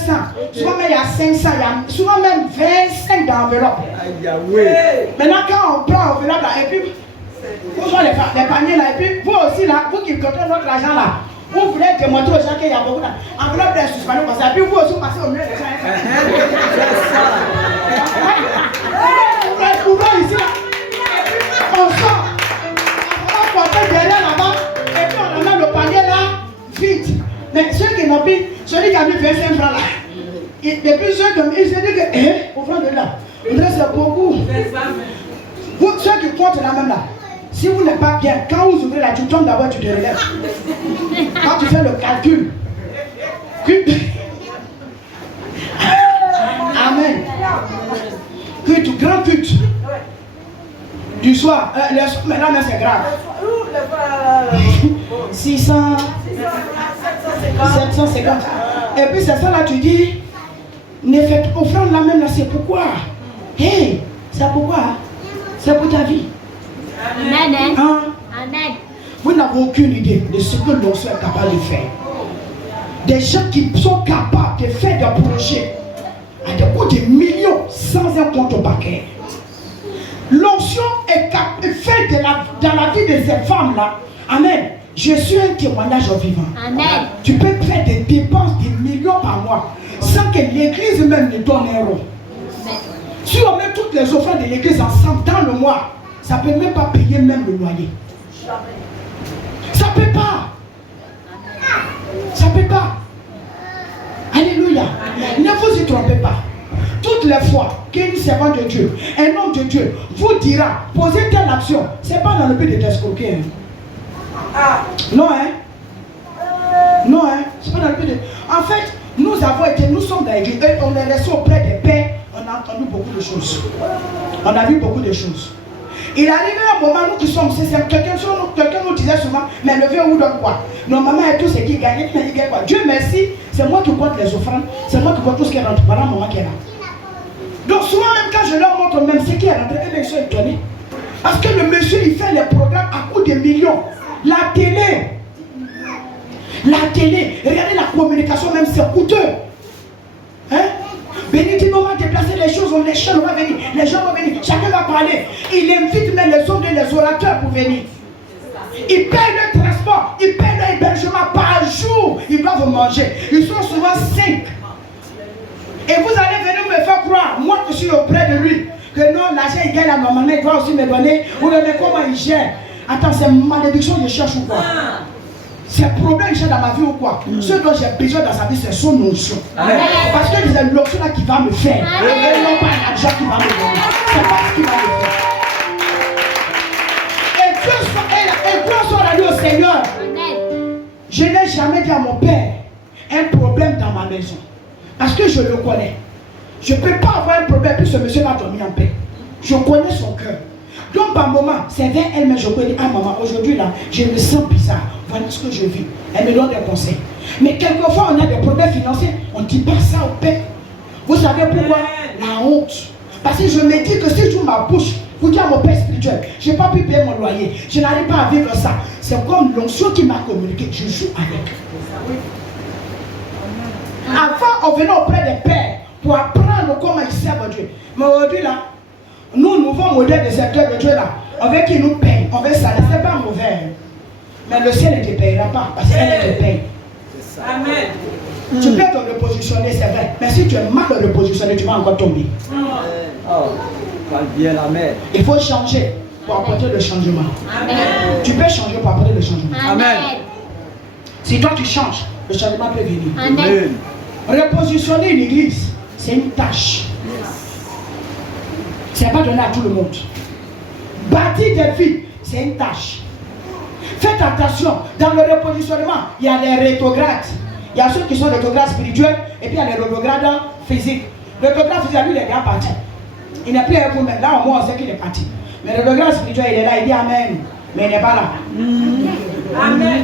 Souvent, même, il y a 500. Il y a souvent, même 25 d'enveloppes. Maintenant, quand on prend l'enveloppe, là, et puis, vous voyez les paniers, là, et puis, vous aussi, là, vous qui comptez notre argent, là, vous voulez démontrer aux gens qu'il y a beaucoup d'enveloppes de suspendus comme ça. Et puis, vous aussi, passez au milieu des gens. Vous voyez ici, là. On sort, on va porter derrière là-bas, et puis on amène le panier là, vite. Mais ceux qui n'ont plus, celui qui a mis 25 francs là, et puis ceux qui ont mis, il se dit que, au fond de là, c'est beaucoup. Vous, ceux qui comptent là même là, si vous n'êtes pas bien, quand vous ouvrez là, tu tombes d'abord, tu te relèves. Quand tu fais le calcul, amen. Culte, grand culte. Du soir, maintenant c'est grave. 600, 750. Et puis c'est ça là, tu dis, ne faites pas offrande là même là, c'est pourquoi. Hey, c'est pourquoi. C'est pour ta vie. Amen. Hein? Amen. Vous n'avez aucune idée de ce que l'on est capable de faire. Des gens qui sont capables de faire des projets à des coûts de millions sans un compte au bancaire. L'onction est faite dans la vie de ces femmes-là. Amen. Je suis un témoignage vivant. Amen. Tu peux faire des dépenses de millions par mois sans que l'église même ne donne un rond. Si on met toutes les offrandes de l'église ensemble dans le mois, ça ne peut même pas payer même le loyer. Ça ne peut pas. Ça ne peut pas. Alléluia. Ne vous y trompez pas. Toutes les fois qu'une servante de Dieu, un homme de Dieu vous dira, posez telle action, ce n'est pas dans le but de t'escroquer. Hein. Non, hein? Non, hein? C'est pas dans le but de... En fait, nous sommes dans l'église, on est resté auprès des pères, on a entendu beaucoup de choses. On a vu beaucoup de choses. Il arrivait un moment, nous qui sommes, quelqu'un nous disait souvent, mais levez-vous donc quoi? Nos mamans et tout ce qui gagnent, ils gagnent quoi? Dieu merci, c'est moi qui compte les offrandes, c'est moi qui compte tout ce qui rentre. Voilà maman qui est là. Donc souvent même quand je leur montre même ce qui est rentré, ils sont étonnés. Parce que le monsieur il fait les programmes à coût de millions. La télé, regardez la communication même c'est coûteux. Hein? Béni, on va déplacer les choses, les gens vont venir, les gens vont venir, chacun va parler. Il invite même les hommes et les orateurs pour venir. Ils payent le transport, ils payent l'hébergement par jour. Ils doivent manger. Ils sont souvent 5. Et vous allez venir me faire croire, moi je suis auprès de lui, que non, l'argent il gagne là, normalement, il doit aussi me donner. Ou le mec, comment il gère? Attends, c'est malédiction que je cherche ou quoi? C'est problème que j'ai dans ma vie ou quoi? Ce dont j'ai besoin dans sa vie, c'est son onction. Parce que c'est l'onction là qui va me faire. Et non pas l'argent qui va me donner. C'est pas ce qui va me faire. Et gloire soit la nuit au Seigneur. Je n'ai jamais dit à mon père un problème dans ma maison. Parce que je le connais. Je ne peux pas avoir un problème puis ce monsieur va dormir en paix. Je connais son cœur. Donc par moment, c'est vers elle, mais je peux dire, ah maman, aujourd'hui là, je me sens bizarre. Voilà ce que je vis. Elle me donne des conseils. Mais quelquefois, on a des problèmes financiers. On ne dit pas ça au père. Vous savez pourquoi? La honte. Parce que je me dis que si je ma bouche, vous dites à mon père spirituel, je n'ai pas pu payer mon loyer. Je n'arrive pas à vivre ça. C'est comme l'onction qui m'a communiqué. Je joue avec. Avant, on venait auprès des pères pour apprendre comment ils servent Dieu. Mais aujourd'hui là, nous, nouveau modèle de secteur de Dieu là, on veut qu'il nous paye, on veut ça, c'est pas mauvais. Mais le ciel ne te payera pas parce qu'elle te paye. Amen. Tu peux te repositionner, c'est vrai. Mais si tu es mal de repositionner, tu vas encore tomber. Bien la mère. Il faut changer pour apporter le changement. Amen. Tu peux changer pour apporter le changement. Amen. Si toi tu changes, le changement peut venir. Amen. Repositionner une église, c'est une tâche. C'est pas donné à tout le monde. Bâtir des vies, c'est une tâche. Faites attention, dans le repositionnement, il y a les rétrogrades. Il y a ceux qui sont rétrogrades spirituels et puis il y a les rétrogrades physiques. Le rétrograde physique, lui, il est bien parti. Il n'est plus avec vous, mais là au moins on sait qu'il est parti. Mais le rétrograde spirituel, il est là, il dit Amen. Mais il n'est pas là. Amen.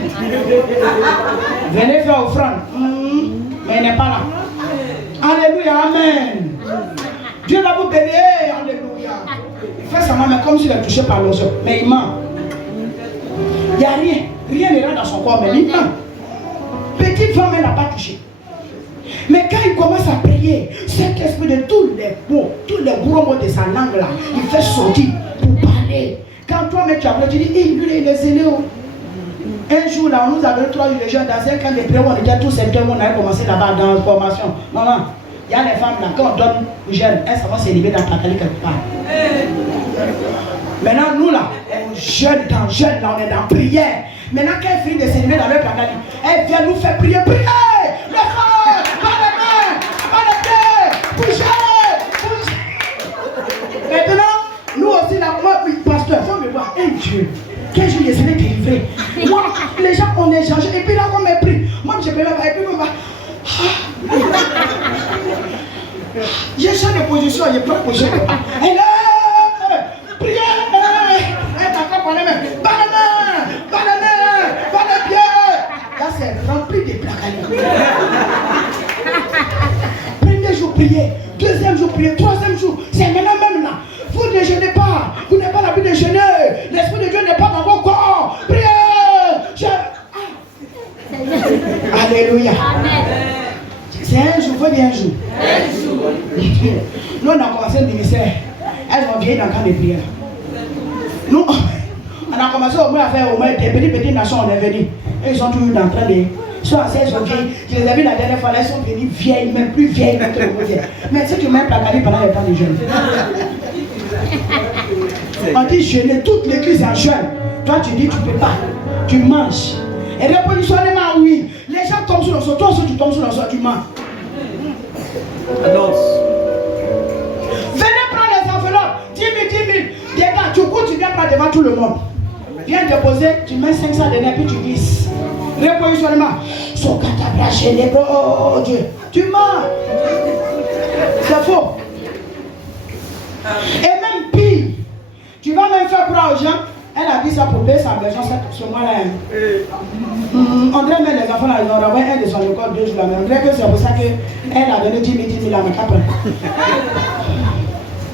Venez faire offrande. Mais il n'est pas là. Alléluia, Amen. Dieu va vous bénir. Alléluia. Il fait ça, mais comme s'il est touché par l'onction. Mais il ment. Il n'y a rien. Rien n'est là dans son corps, mais il ment. Petite femme, elle n'a pas touché. Mais quand il commence à prier, cet esprit de tous les mots, tous les gros mots de sa langue là, il fait sortir pour parler. Quand toi-même tu appelles, tu dis, lui il est zélé. Un jour là, on nous a donné 3 jours de jeûne dans un camp de prière, on était tous septembre, on avait commencé là-bas dans la formation. Maman, il y a les femmes là, quand on donne le jeûne, elles savent s'élever dans ta tête quelque part. Maintenant, nous là, on jeûne là, on est dans prière. Maintenant, quand elle finit de s'élever dans le placard, elle vient nous faire prier, prier. Le frère, pas les mains, pas les pieds, bougez, bougez. Maintenant, nous aussi là, moi, pasteur, il faut me voir, hey Dieu. Quel jour je serai délivré. Moi, les gens ont échangé. Et puis là, on m'a pris. Moi, je peux même pas. Et puis, on va. J'ai changé de position. Il n'y a pas de position. Et là, prière. Elle t'attrape par les mains. Par les mains. Par les mains. Par les pieds. Là, c'est rempli de placards. Premier jour, prier. Deuxième jour, prier. Troisième jour. C'est maintenant même là. Vous ne jeûnez pas. Vous n'avez pas l'habitude de jeûner. L'Esprit de Dieu n'est pas dans vos corps. Priez. Alléluia. Amen. C'est un jour, faut dire un jour. Nous, on a commencé le ministère. Elles ont vieilli dans le camp de prière. Nous, on a commencé au moins à faire au moins des petites nations, on est venus. Et ils sont toujours en train de... Soit elles sont vieilles. Je les ai vues la dernière fois, elles sont venues vieilles, même plus vieilles que le vieilles. Mais si tu mets la carie pendant le temps de jeûne. On dit jeûner, toute l'église est en jeûne. Toi tu dis tu ne peux pas. Tu manges. Et repositionnement, oui. Les gens tombent sur le sol. Toi aussi tu tombes sur le sol, tu manges. Annonce. Venez prendre les enveloppes. 10 000, 10 000. Des gars, tu cours, tu viens prendre devant tout le monde. Viens déposer, tu mets 500 de puis tu glisses. Repositionnement. Son catabra chez les bras. Oh Dieu. Tu mens. C'est faux. Et même pire, tu vas même faire croire aux gens. Elle a dit ça pour payer sa maison ce mois-là. On dirait même les enfants, ils ont envoyé un de son école 2 jours là. Mais on dirait que c'est pour ça qu'elle a donné 10 000 à mes capes.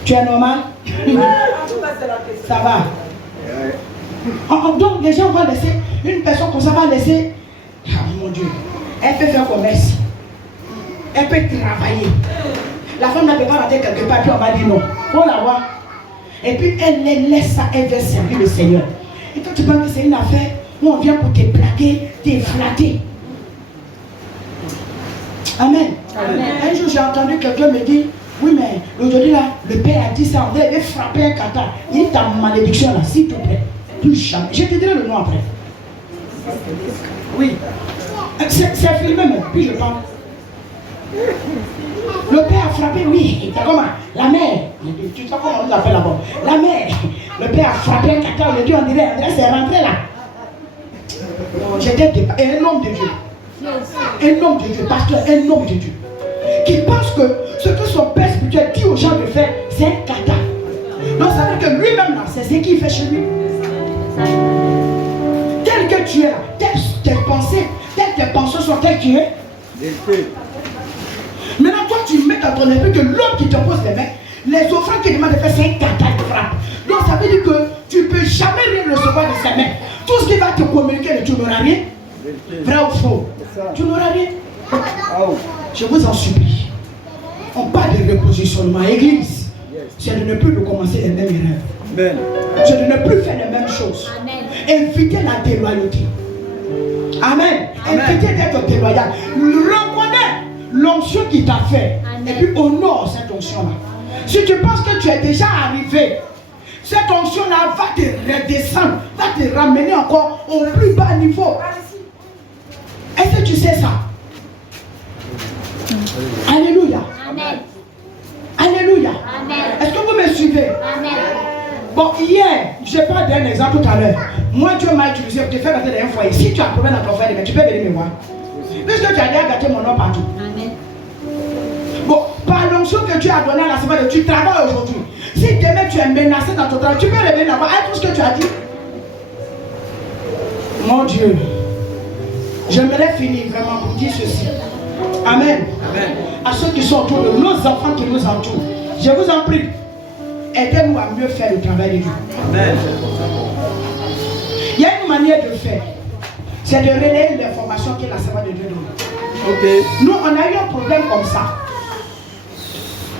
Tu es normal? Ça va. Donc les gens vont laisser, une personne comme ça va laisser. Ah mon Dieu. Elle peut faire commerce. Elle peut travailler. La femme n'a pas raté quelque part, puis on va dire non. Faut la voir. Et puis elle laisse ça, elle veut servir le Seigneur. Et toi tu penses que c'est une affaire où on vient pour te plaquer, te flatter. Amen. Amen. Un jour j'ai entendu quelqu'un me dire, Oui, mais aujourd'hui là, le père a dit ça, on devait frapper un kata. Il est ta malédiction là, s'il te plaît. Plus jamais. Je te dirai le nom après. Oui. C'est filmé, mais puis je parle. Le père a frappé, oui. C'est comment? La mère. Tu sais comment on nous appelle là-bas? La mère. Le père a frappé un kata. Le Dieu, on dirait c'est rentré là. J'étais un homme de Dieu. Un homme de Dieu, pasteur, un homme de Dieu. Qui pense que ce que son père spirituel dit aux gens de faire, c'est un kata. Donc ça veut dire que lui-même là, c'est ce qu'il fait chez lui. Tel que tu es là, tes pensées, tes pensées sont telles que tu es. Maintenant, toi, tu mets dans ton esprit que l'homme qui te pose les mains, les offrandes qu'il demande de faire, c'est un kata qui frappe. Donc ça veut dire que tu ne peux jamais rien recevoir de ses mains. Tout ce qui va te communiquer, tu n'auras rien. Vrai ou faux? Tu n'auras rien. Je vous en supplie. On parle de repositionnement. Église, c'est de ne plus recommencer les mêmes erreurs. C'est de ne plus faire les mêmes choses. Éviter la déloyauté. Amen. Éviter d'être déloyal. Reconnais l'onction qui t'a fait. Et puis honore cette onction-là. Si tu penses que tu es déjà arrivé, cette onction-là va te redescendre, va te ramener encore au plus bas niveau. Est-ce que tu sais ça? Alléluia. Amen. Alléluia. Amen. Est-ce que vous me suivez? Amen. Bon, hier, je parle d'un exemple tout à l'heure. Moi, Dieu m'a utilisé pour te faire gâter dans un foyer. Si tu as un problème dans ton foyer, tu peux venir me voir. Puisque tu as déjà gâté mon nom partout. Amen. Bon, par l'onction que tu as donné à la semaine, tu travailles aujourd'hui. Si demain tu es menacé dans ton travail, tu peux revenir là-bas avec tout ce que tu as dit. Mon Dieu, j'aimerais finir vraiment pour dire ceci. Amen. Amen. À ceux qui sont autour de nous, nos enfants qui nous entourent, je vous en prie, aidez-nous à mieux faire le travail de Dieu. Amen. Il y a une manière de faire, c'est de relayer l'information que la servante de Dieu donne. Ok. Nous, on a eu un problème comme ça.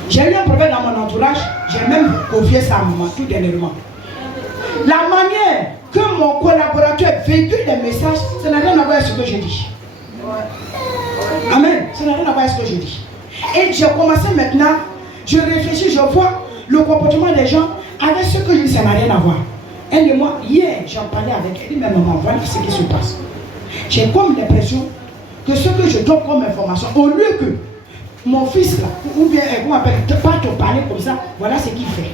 J'ai eu un problème dans mon entourage, j'ai même confié ça à maman tout dernièrement. La manière que mon collaborateur véhicule les messages, ça n'a rien à voir avec ce que j'ai dit. Amen. Ça n'a rien à voir avec ce que j'ai dit. Et j'ai commencé maintenant, je réfléchis, je vois le comportement des gens avec ce que je dis, ça n'a rien à voir. Elle et moi, hier, j'en parlais avec elle, elle dit, mais maman, voilà ce qui se passe. J'ai comme l'impression que ce que je donne comme information, au lieu que mon fils là, ou bien, comment on appelle, pas te parler comme ça, voilà ce qu'il fait.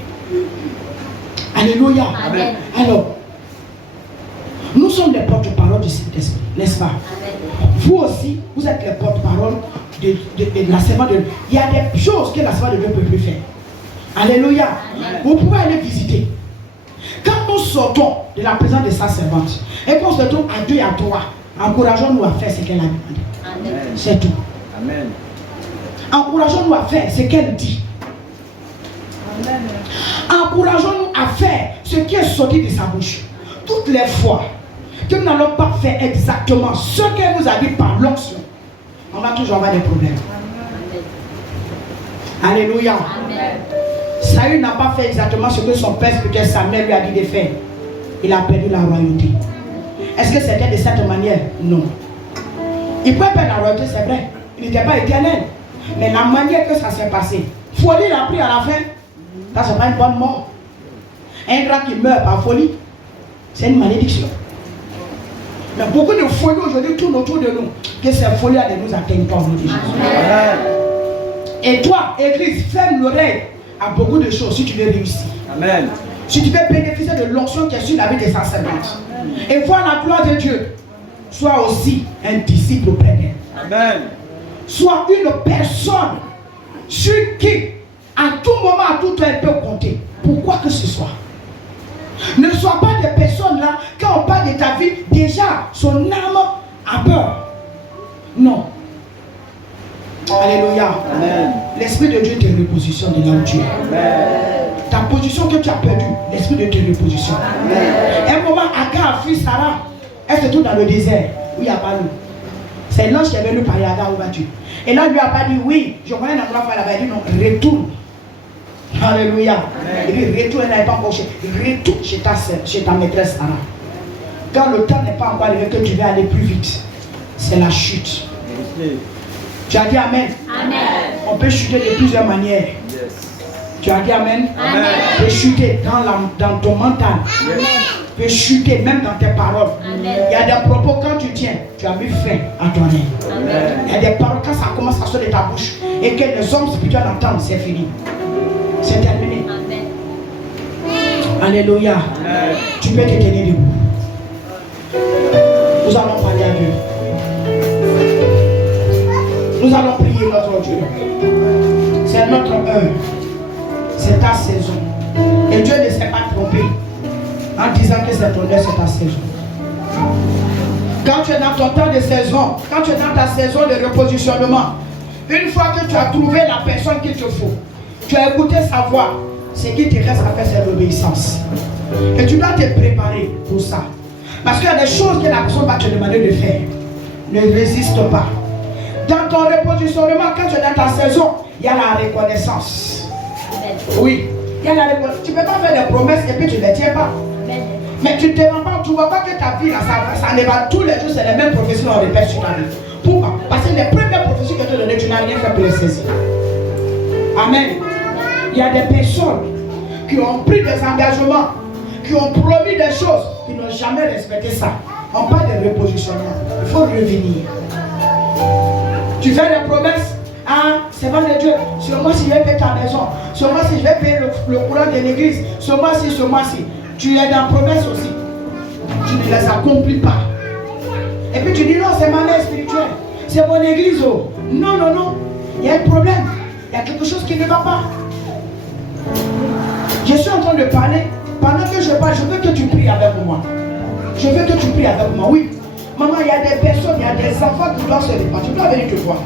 Alléluia. Amen. Alors, nous sommes les porte-parole du Saint-Esprit, n'est-ce pas? Amen. Vous aussi, vous êtes les porte-parole de la servante de Dieu. Il y a des choses que la servante de Dieu ne peut plus faire. Alléluia. Amen. Vous pouvez aller visiter. Quand nous sortons de la présence de sa servante et qu'on se trouve à Dieu et à toi, encourageons-nous à faire ce qu'elle a demandé. Amen. C'est tout. Amen. Encourageons-nous à faire ce qu'elle dit. Amen. Encourageons-nous à faire ce qui est sorti de sa bouche. Toutes les fois que nous n'allons pas faire exactement ce qu'elle nous a dit par l'onction, on va toujours avoir des problèmes. Alléluia. Amen. Saül n'a pas fait exactement ce que son père spirituel Samuel lui a dit de faire. Il a perdu la royauté. Est-ce que c'était de cette manière? Non. Il peut perdre la royauté, c'est vrai. Il n'était pas éternel. Mais la manière que ça s'est passé, folie l'a pris à la fin. Ça, c'est pas une bonne mort. Un grand qui meurt par folie, c'est une malédiction. Mais beaucoup de folies aujourd'hui tournent autour de nous. Que ces folies-là ne nous atteignent pas au nom de Jésus. Amen. Et toi, Église, ferme l'oreille à beaucoup de choses si tu veux réussir. Amen. Si tu veux bénéficier de l'onction qui est sur la vie de sa servante. Et voir la gloire de Dieu. Sois aussi un disciple auprès d'elle. Amen. Sois une personne sur qui, à tout moment, à tout temps, elle peut compter. Pourquoi que ce soit. Ne sois pas des personnes là, quand on parle de ta vie, déjà, son âme a peur. Non. Alléluia. Amen. L'Esprit de Dieu te repositionne de là où tu es. Amen. Ta position que tu as perdue, l'Esprit de Dieu te repositionne. Un moment, Agar a fui Sarah. Elle se trouve dans le désert où il n'y a pas d'eau. C'est l'ange qui est venu parler à Agar, où vas-tu? Et là, lui a pas dit oui, je connais un endroit là-bas. Il dit non, retourne. Alléluia. Il dit retourne, elle n'est pas encore chez. Retourne chez ta maîtresse Sarah. Quand le temps n'est pas encore arrivé que tu veux aller plus vite, c'est la chute. Tu as dit Amen. Amen. On peut chuter de plusieurs manières. Yes. Tu as dit Amen? Amen. Tu peux chuter dans ton mental. Amen. Tu peux chuter même dans tes paroles. Amen. Il y a des propos quand tu tiens, tu as mis fin à ton nez. Amen. Il y a des paroles quand ça commence à sortir de ta bouche et que les hommes spirituels entendent, c'est fini. C'est terminé. Amen. Alléluia. Tu peux te tenir debout. Nous allons parler à Dieu. Nous allons prier notre Dieu. C'est notre heure. C'est ta saison. Et Dieu ne s'est pas trompé en disant que c'est ton heure, c'est ta saison. Quand tu es dans ton temps de saison, quand tu es dans ta saison de repositionnement, une fois que tu as trouvé la personne qu'il te faut, tu as écouté sa voix, ce qui te reste à faire, c'est l'obéissance. Et tu dois te préparer pour ça. Parce qu'il y a des choses que la personne va te demander de faire. Ne résiste pas. Dans ton repositionnement, quand tu es dans ta saison, il y a la reconnaissance. Amen. Oui, il y a la reconnaissance. Tu ne peux pas faire des promesses et puis tu ne les tiens pas. Amen. Mais tu ne te rends pas, tu ne vois pas que ta vie, là, ça ne va tous les jours, c'est les mêmes prophéties qu'on répète sur ta vie. Pourquoi? Parce que les premières prophéties que tu as données, tu n'as rien fait pour les saisir. Amen. Il y a des personnes qui ont pris des engagements, qui ont promis des choses, qui n'ont jamais respecté ça. On parle de repositionnement. Il faut revenir. Tu fais des promesses. Ah, c'est pas de Dieu. Ce mois-ci, je vais payer ta maison. Ce mois-ci, je vais payer le courant de l'église. Ce mois-ci, ce mois-ci. Tu es dans promesse aussi. Tu ne les accomplis pas. Et puis tu dis non, c'est ma mère spirituelle. C'est mon église. Oh. Non, non, non. Il y a un problème. Il y a quelque chose qui ne va pas. Je suis en train de parler. Pendant que je parle, je veux que tu pries avec moi. Je veux que tu pries avec moi. Oui. Maman, il y a des personnes, il y a des enfants qui doivent se répandre. Tu dois venir te voir.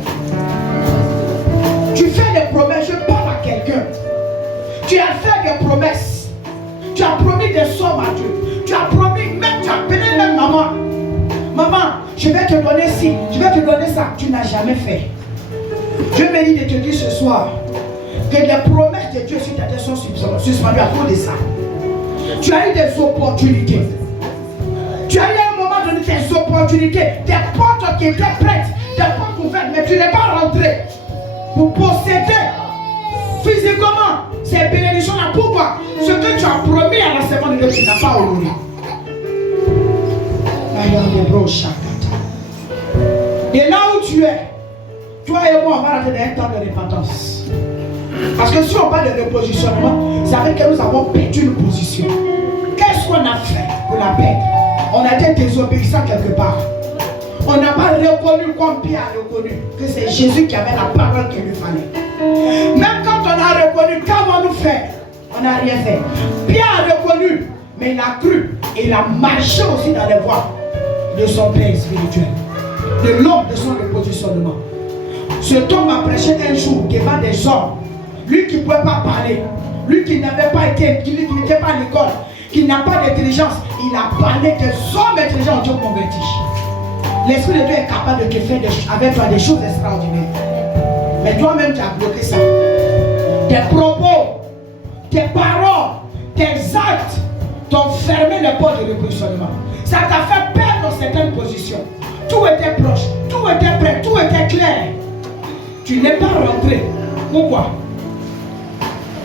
Tu fais des promesses, je parle à quelqu'un. Tu as fait des promesses. Tu as promis des sommes à Dieu. Tu as promis, même tu as appelé même maman. Maman, je vais te donner ci, je vais te donner ça. Tu n'as jamais fait. Je me dis de te dire ce soir que les promesses de Dieu sur ta tête sont suspendues à cause de ça. Tu as eu des opportunités. Tu as eu à un moment donné tes opportunités, des portes qui étaient prêtes, des portes ouvertes, mais tu n'es pas rentré pour posséder physiquement ces bénédictions-là. Pourquoi? Ce que tu as promis à la semaine de Dieu, tu n'as pas honoré. Et là où tu es, toi et moi, on va rentrer dans un temps de repentance. Parce que si on parle de repositionnement, ça veut dire que nous avons perdu une position. Qu'est-ce qu'on a fait pour la perdre? On a été désobéissant quelque part. On n'a pas reconnu comme Pierre a reconnu que c'est Jésus qui avait la parole qu'il lui fallait. Même quand on a reconnu, qu'avons-nous fait? On n'a rien fait. Pierre a reconnu, mais il a cru et il a marché aussi dans les voies de son père spirituel, de l'homme de son repositionnement. Cet homme a prêché un jour devant des hommes. Lui qui ne pouvait pas parler, lui qui n'avait pas été, qui n'était pas à l'école, qui n'a pas d'intelligence, il a parlé que hommes intelligents ont Dieu converti. L'Esprit de Dieu est capable de te faire avec toi des choses extraordinaires. Mais toi-même tu as bloqué ça. Tes propos, tes paroles, tes actes t'ont fermé les portes de repositionnement. Ça t'a fait perdre certaines positions. Tout était proche, tout était prêt, tout était clair. Tu n'es pas rentré. Pourquoi?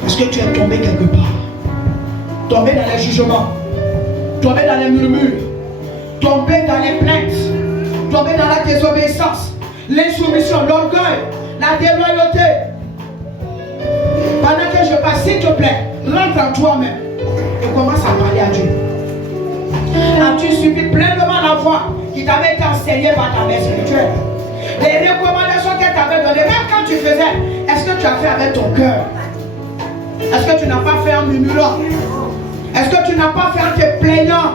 Parce que tu es tombé quelque part. Tombé dans les jugements, tombé dans les murmures, tombé dans les plaintes, tombé dans la désobéissance, l'insoumission, l'orgueil, la déloyauté. Pendant que je passe, s'il te plaît, rentre en toi-même et commence à parler à Dieu. As-tu suivi pleinement la voie qui t'avait été enseignée par ta mère spirituelle? Les recommandations qu'elle t'avait données, même quand tu faisais, est-ce que tu as fait avec ton cœur? Est-ce que tu n'as pas fait en murmurant? Est-ce que tu n'as pas fait en te plaignant?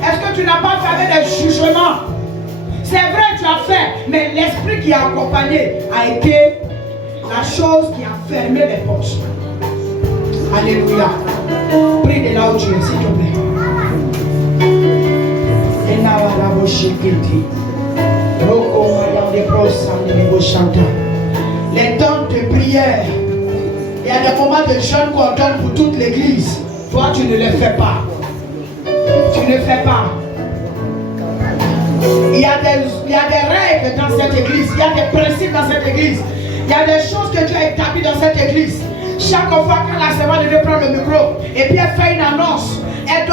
Est-ce que tu n'as pas fait avec des jugements? C'est vrai, tu as fait, mais l'esprit qui a accompagné a été la chose qui a fermé les portes. Alléluia. Prie de là où tu es, s'il te plaît. Les temps de prière, il y a des moments de jeûne qu'on donne pour toute l'église. Toi, tu ne les fais pas. Tu ne fais pas. Il y a des règles dans cette église. Il y a des principes dans cette église. Il y a des choses que Dieu a établies dans cette église. Chaque fois que la servante devait prendre le micro et puis elle fait une annonce, elle